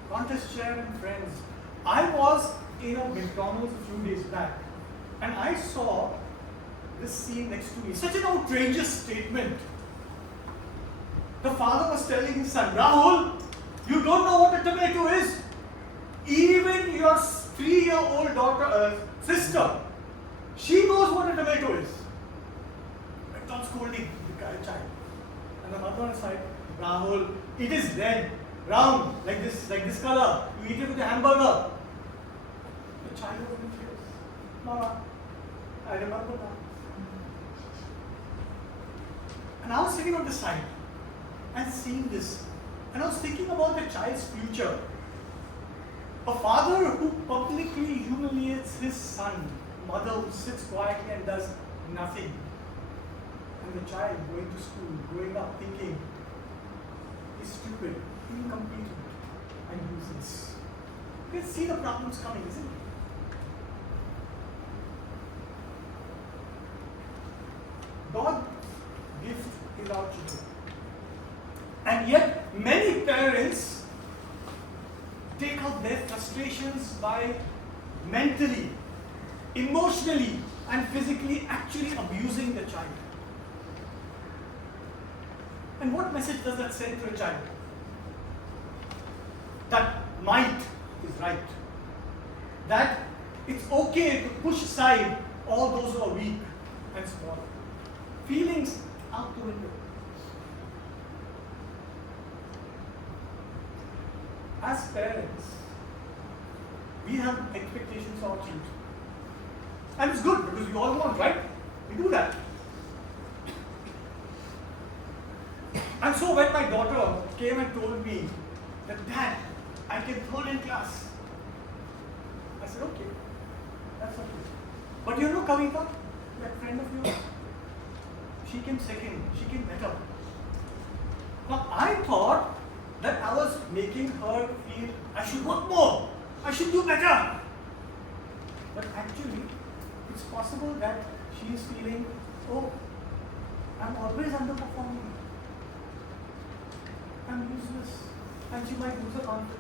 Contest chair and friends, I was in a McDonald's a few days back and I saw this scene next to me. Such an outrageous statement. The father was telling his son, Rahul, you don't know what a tomato is? Even your 3-year-old daughter, sister, she knows what a tomato is. McDonald's scolding the child. And the mother on the side, Rahul, it is red, round, like this color. You eat it with a hamburger. The child opened his face. Mama, I remember that. And I was sitting on the side and seeing this. And I was thinking about the child's future. A father who publicly humiliates his son, mother who sits quietly and does nothing. And the child going to school, growing up thinking, he's stupid, incompetent, and useless. You can see the problems coming, isn't it? God's gift is our children. And yet, many parents take out their frustrations by mentally, emotionally, and physically actually abusing the child. And what message does that send to a child? That might is right. That it's okay to push aside all those who are weak and small. Feelings out the window. As parents, we have expectations of our children. And it's good because we all want, right? We do that. And so when my daughter came and told me that, Dad, I can third in class, I said, okay, that's okay. But you know Kavita, that friend of yours, she came second, she came better. Now I thought that I was making her feel I should work more, I should do better. But actually, it's possible that she is feeling, oh, I'm always underperforming. I'm useless. And she might lose her confidence.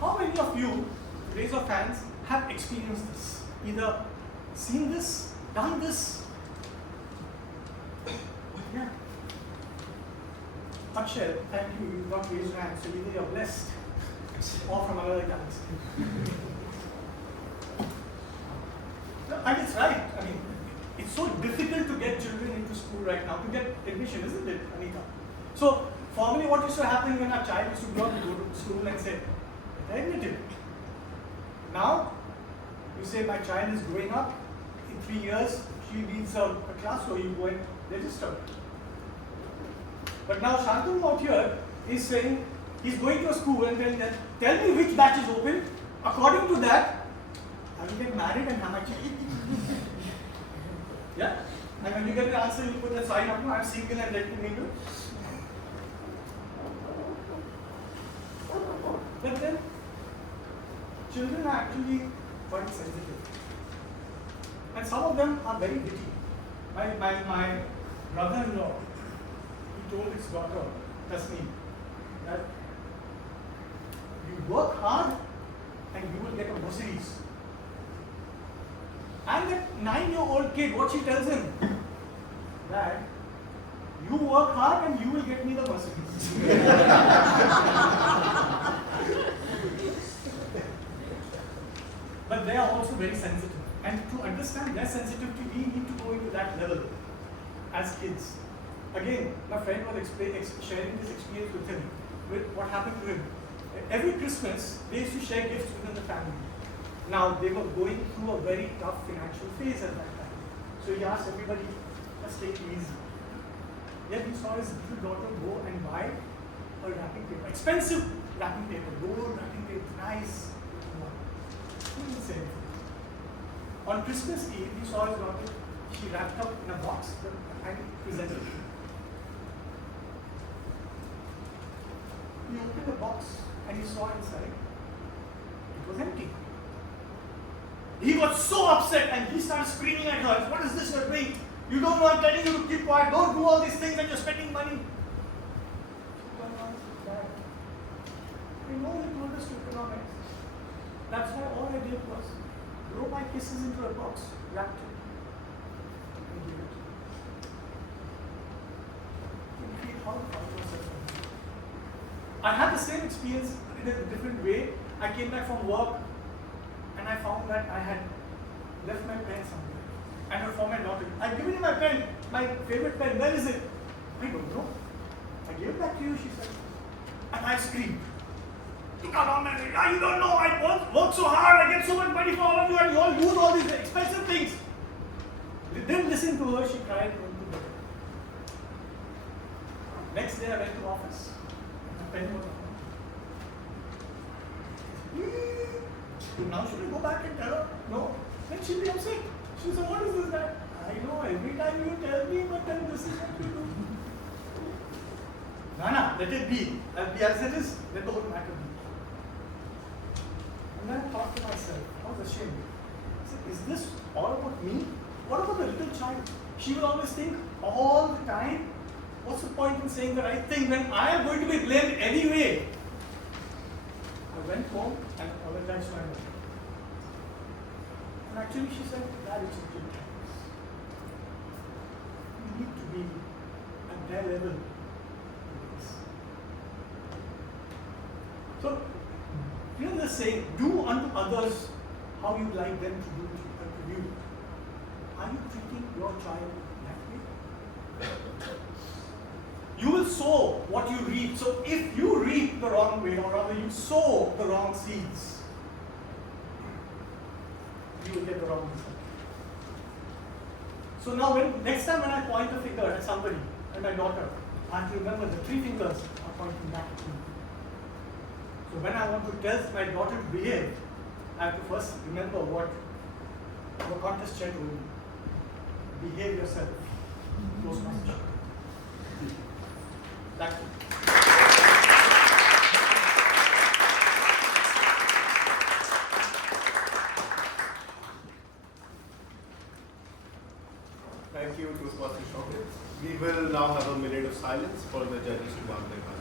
How many of you, raise your hands, have experienced this? Either seen this, done this? Yeah. Akshay, thank you. You've not raised your hand, so either you're blessed or from another galaxy. And it's right. I mean, it's so difficult to get children into school right now, to get admission, isn't it, Anita? So, formerly what used to happen when our child used to go to school and say, they're admitted. Now, you say, my child is growing up, in 3 years, she needs a class, so you go and register. But now Shantanu out here is saying, he's going to a school and telling them, tell me which batch is open. According to that, I will get married and have my child. Yeah? And when you get an answer, you put the sign up, I'm single and let me mingle. But then, children are actually quite sensitive. And some of them are very witty. My brother-in-law, he told his daughter, Tasneem, that you work hard and you will get a Mercedes. And that 9-year-old kid, what she tells him, that you work hard and you will get me the Mercedes. But they are also very sensitive. And to understand their sensitivity, we need to go into that level as kids. Again, my friend was sharing this experience with him, with what happened to him. Every Christmas, they used to share gifts within the family. Now, they were going through a very tough financial phase at that time. So he asked everybody, let's take it easy. Yet he saw his little daughter go and buy a wrapping paper, expensive wrapping paper, gold wrapping paper, nice. He didn't say anything. On Christmas Eve, he saw his daughter, she wrapped up in a box and presented it. He opened the box and he saw inside, it was empty. He got so upset and he started screaming at her, what is this you're doing? You don't know I'm telling you to keep quiet, don't do all these things and you're spending money. I know he told us to economics. That's why all I did was throw my kisses into a box, wrapped it, and give it. I had the same experience in a different way. I came back from work and I found that I had left my pen somewhere. And her format not in. I given you my pen, my favorite pen. Where is it? I don't know. I gave it back to you, she said. And I screamed. Come on, man. You don't know. I work so hard. I get so much money for all of you, and you all use all these expensive things. Didn't listen to her. She cried and went to bed. Next day, I went to office. The pen was gone. Now should I go back and tell her? No. Then she'll be upset. She'll say, what is this that? I know, every time you tell me, but then this is what you do. Nana, let it be. As it is, let the whole matter be. And then I thought to myself, I was ashamed. I said, is this all about me? What about the little child? She will always think all the time, what's the point in saying the right thing when I am going to be blamed anyway? I went home and apologized to my mother. And actually she said, Dad, it's a good time. You need to be at their level. So, you know the saying, do unto others how you like them to do to you. Are you treating your child that way? you will sow what you reap. So if you reap the wrong way, or rather you sow the wrong seeds, you will get the wrong result. So now next time when I point a finger at somebody, at my daughter, I have to remember the 3 fingers are pointing back at me. So when I want to tell my daughter to behave, I have to first remember what the contest chair told me. Behave yourself. Toastmaster. That's it. Thank you, Toastmaster Shaukat. We will now have a minute of silence for the judges to mark their ballots.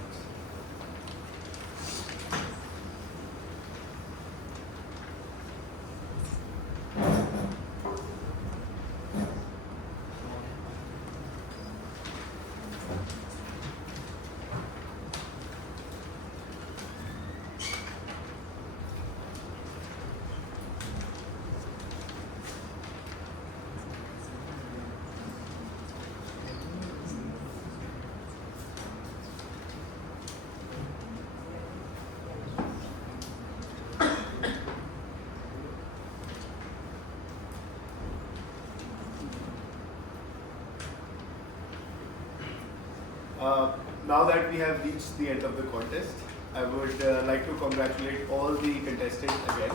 Now that we have reached the end of the contest, I would like to congratulate all the contestants again.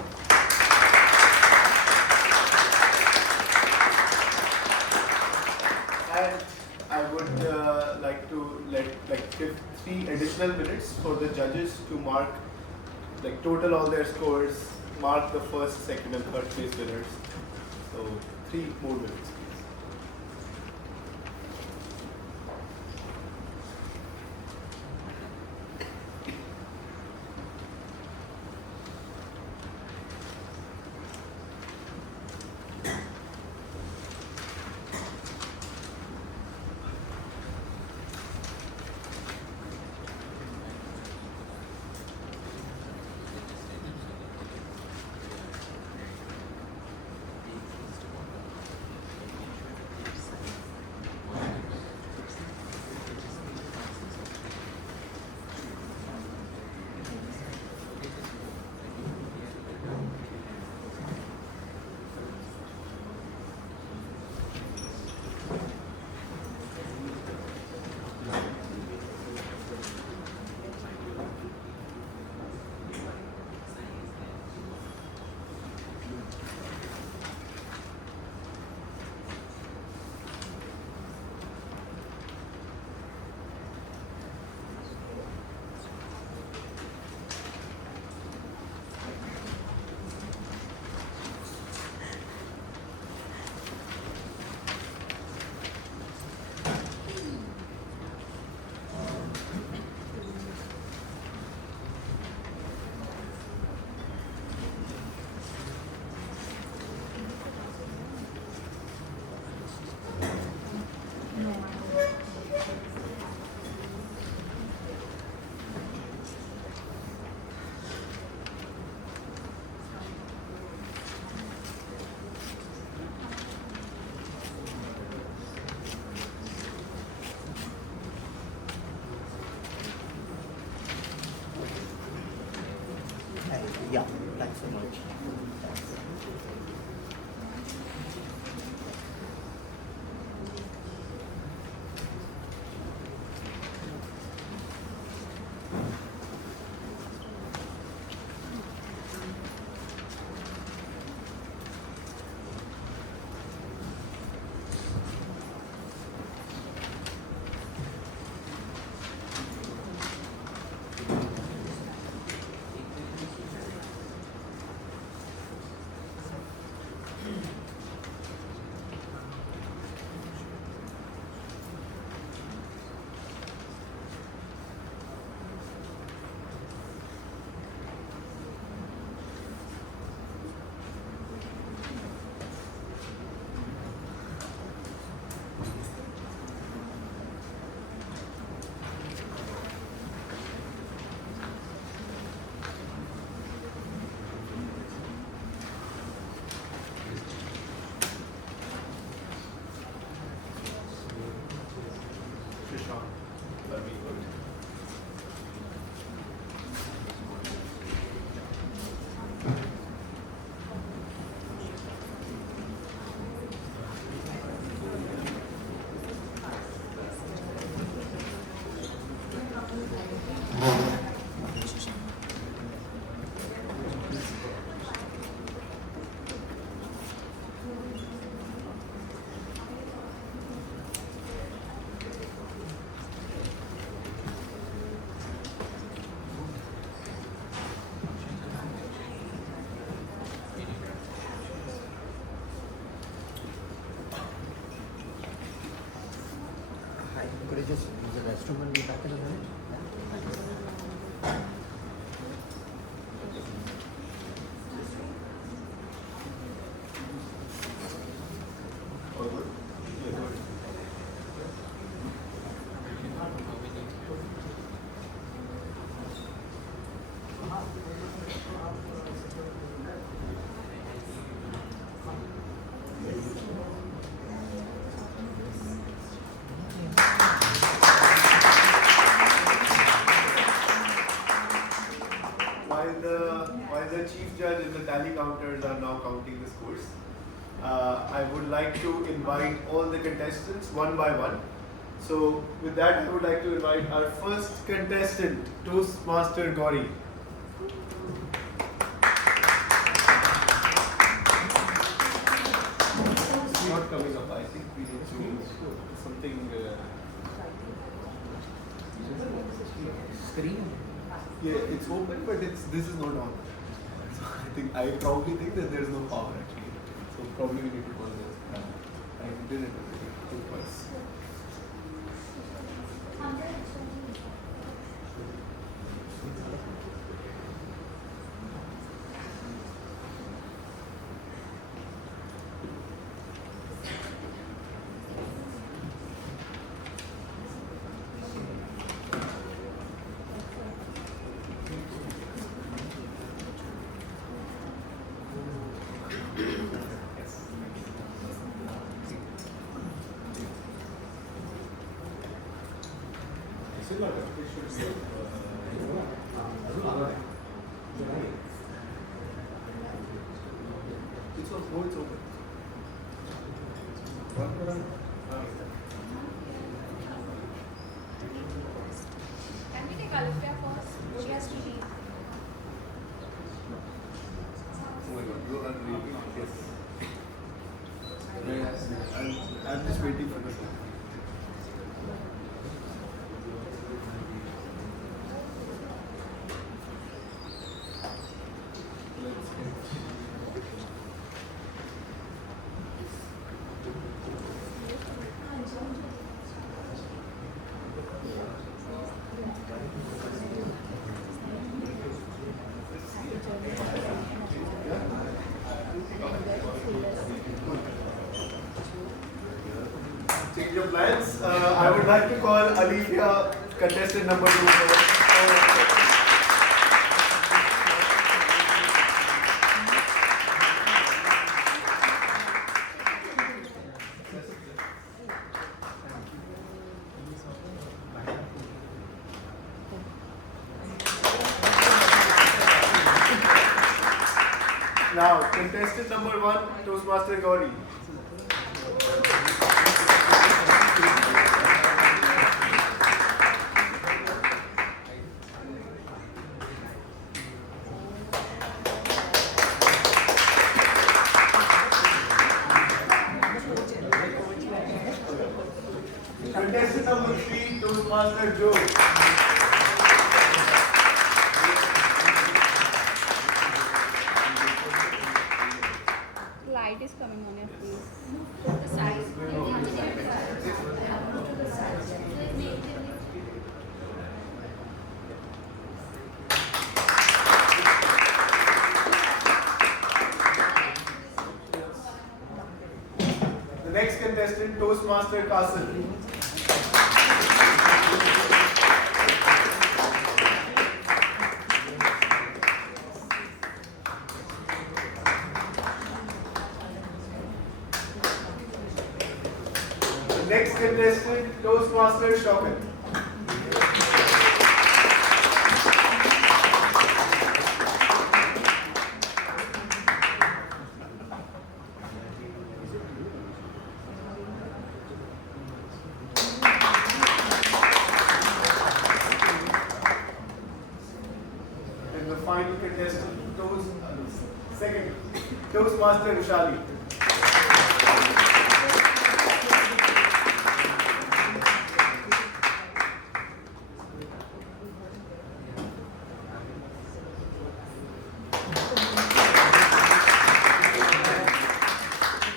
And I would like to give 3 additional minutes for the judges to mark, total all their scores, mark the first, second, and third place winners. So 3 more minutes. Yeah, thanks so much. All good? While the chief judge and the tally counters are now counting the scores, I would like to invite all the contestants one by one. So with that, I would like to invite our first contestant, Toastmaster Gauri. It's not coming up. I think we need to something. Screen. Yeah, it's open, but this is not on. So I probably think that there is no power actually. So probably we need to call this. I did it twice. It's on boards open. Can we take Alifia first? She has to leave. Oh my god, you are reading. Yes. I'm just waiting for this. Change your plans. I would like to call Alifia contestant number 2. Now, contestant number 1, Toastmaster Gauri. Contestant number 3, Toastmaster Joe. Light is coming on your face. The side. The next contestant, Toastmaster Castle. The next contestant, Toastmaster Shaukat. And the final contestant, second, Toastmaster Vishali.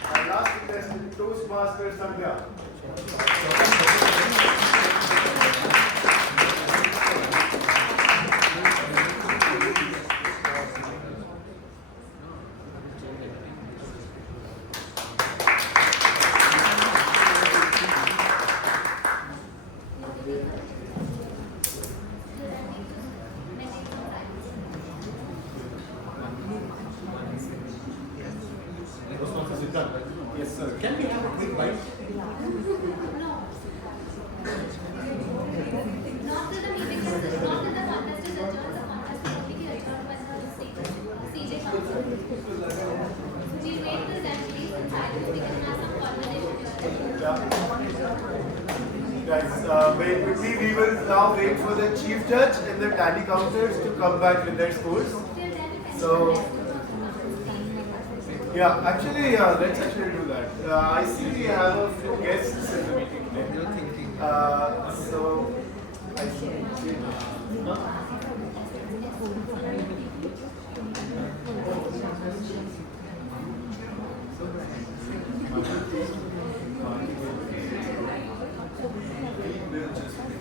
Our last contestant, Toastmaster Sandhya. sir. Can we have a quick bite? Not to the meeting, not to the contest is adjourned, the contest will only be adjourned when the CJ comes in. We'll wait till then, please, in silence, we can have some conversation. Guys, we will now wait for the chief judge and the tally counters to come back with their scores. Till then, if So, anyone yeah, actually, let's actually do that. I see we have a few guests in the meeting today. So, I see. Huh? We'll just wait.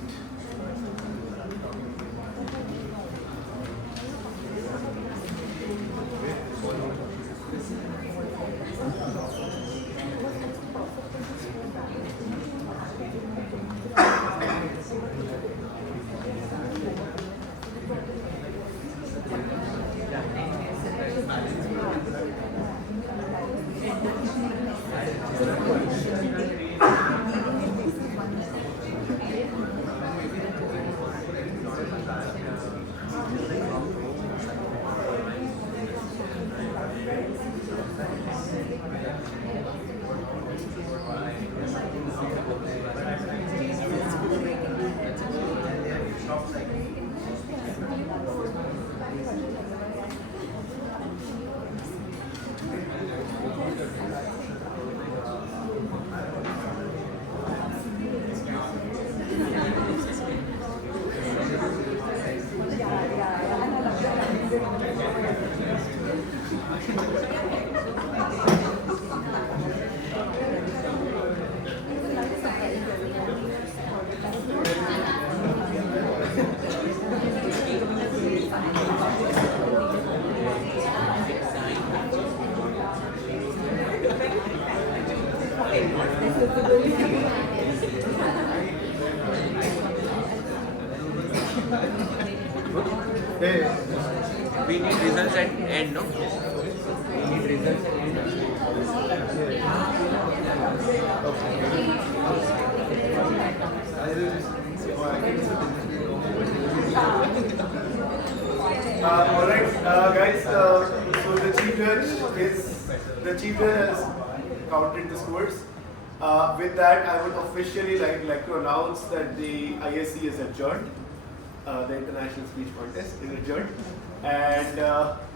Hey. We need results at end, no? Alright, guys, so the chief judge has counted the scores. With that, I would officially like to announce that the ISC is adjourned. The International Speech Contest is adjourned. And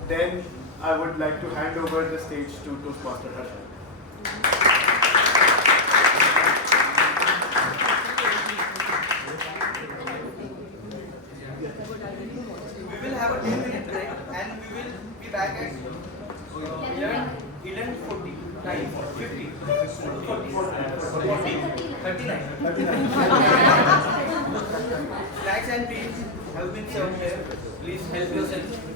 then I would like to hand over the stage to Toastmaster Harsha. We will have a 10-minute break and we will be back at 11:40, 9:50, 39. Snacks and teas have been served here. Please help yourself.